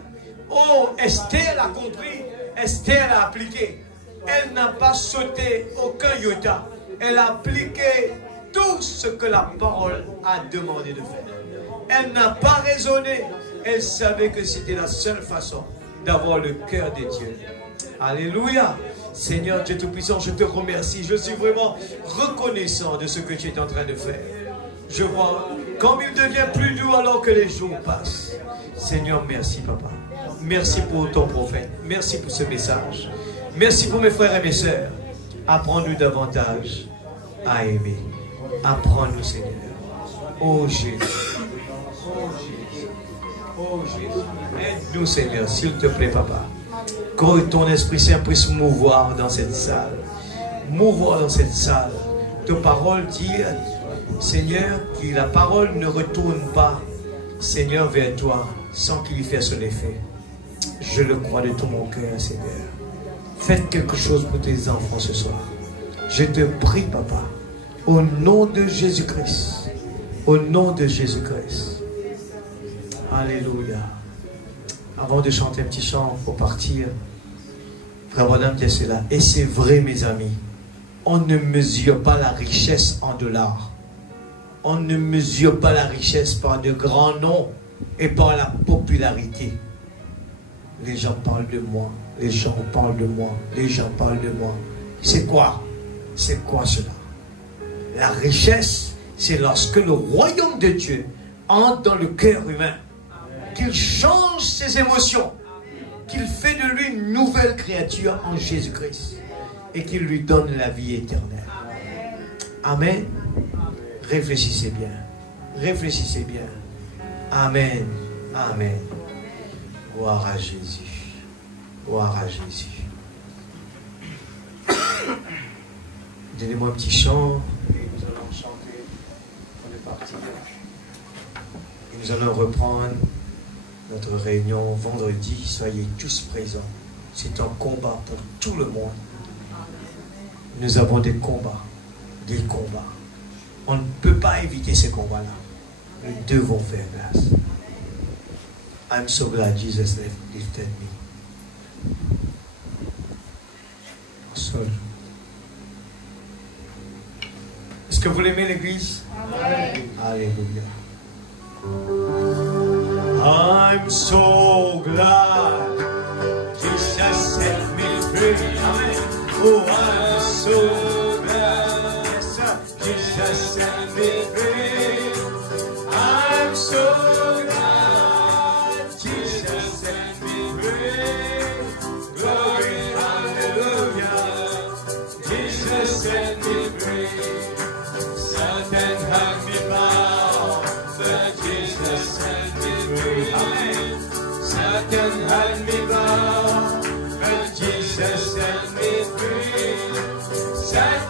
oh, Esther a compris, Esther a appliqué. Elle n'a pas sauté aucun iota. Elle a appliqué tout ce que la parole a demandé de faire. Elle n'a pas raisonné. Elle savait que c'était la seule façon d'avoir le cœur de Dieu. Alléluia. Seigneur Dieu Tout-Puissant, je te remercie. Je suis vraiment reconnaissant de ce que tu es en train de faire. Je vois comme il devient plus doux alors que les jours passent. Seigneur, merci Papa. Merci pour ton prophète. Merci pour ce message. Merci pour mes frères et mes sœurs. Apprends-nous davantage à aimer. Apprends-nous, Seigneur. Oh Jésus. Oh Jésus. Oh Jésus. Aide-nous, Seigneur, s'il te plaît, Papa. Que ton Esprit Saint puisse mouvoir dans cette salle. Mouvoir dans cette salle. Ta parole dit, Seigneur, que la parole ne retourne pas, Seigneur, vers toi, sans qu'il y fasse son effet. Je le crois de tout mon cœur, Seigneur. Faites quelque chose pour tes enfants ce soir. Je te prie, Papa, au nom de Jésus-Christ. Au nom de Jésus-Christ. Alléluia. Avant de chanter un petit chant pour partir, Frère Branham dit cela. Et c'est vrai, mes amis, on ne mesure pas la richesse en dollars. On ne mesure pas la richesse par de grands noms et par la popularité. Les gens parlent de moi. Les gens parlent de moi. Les gens parlent de moi. C'est quoi? C'est quoi cela? La richesse, c'est lorsque le royaume de Dieu entre dans le cœur humain, qu'il change ses émotions, qu'il fait de lui une nouvelle créature en Jésus-Christ et qu'il lui donne la vie éternelle. Amen. Réfléchissez bien. Réfléchissez bien. Amen. Amen. Gloire à Jésus. Gloire à Jésus. Donnez-moi un petit chant et nous allons chanter avant de partir. Et nous allons reprendre notre réunion vendredi. Soyez tous présents. C'est un combat pour tout le monde. Nous avons des combats. Des combats. On ne peut pas éviter ces combats-là. Nous devons faire grâce. I'm so glad Jesus lifted me. Seul. Est-ce que vous l'aimez l'église? Amen. Alléluia. I'm so glad Jesus set me free. Amen. Oh, I'm so glad Jesus set me free. I'm so glad Jesus set me free. Glory, hallelujah. Jesus set me free. Satan had me bound, but Jesus set me free. Amen. Satan had me bound, but Jesus set me free. Satan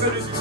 que nous disons.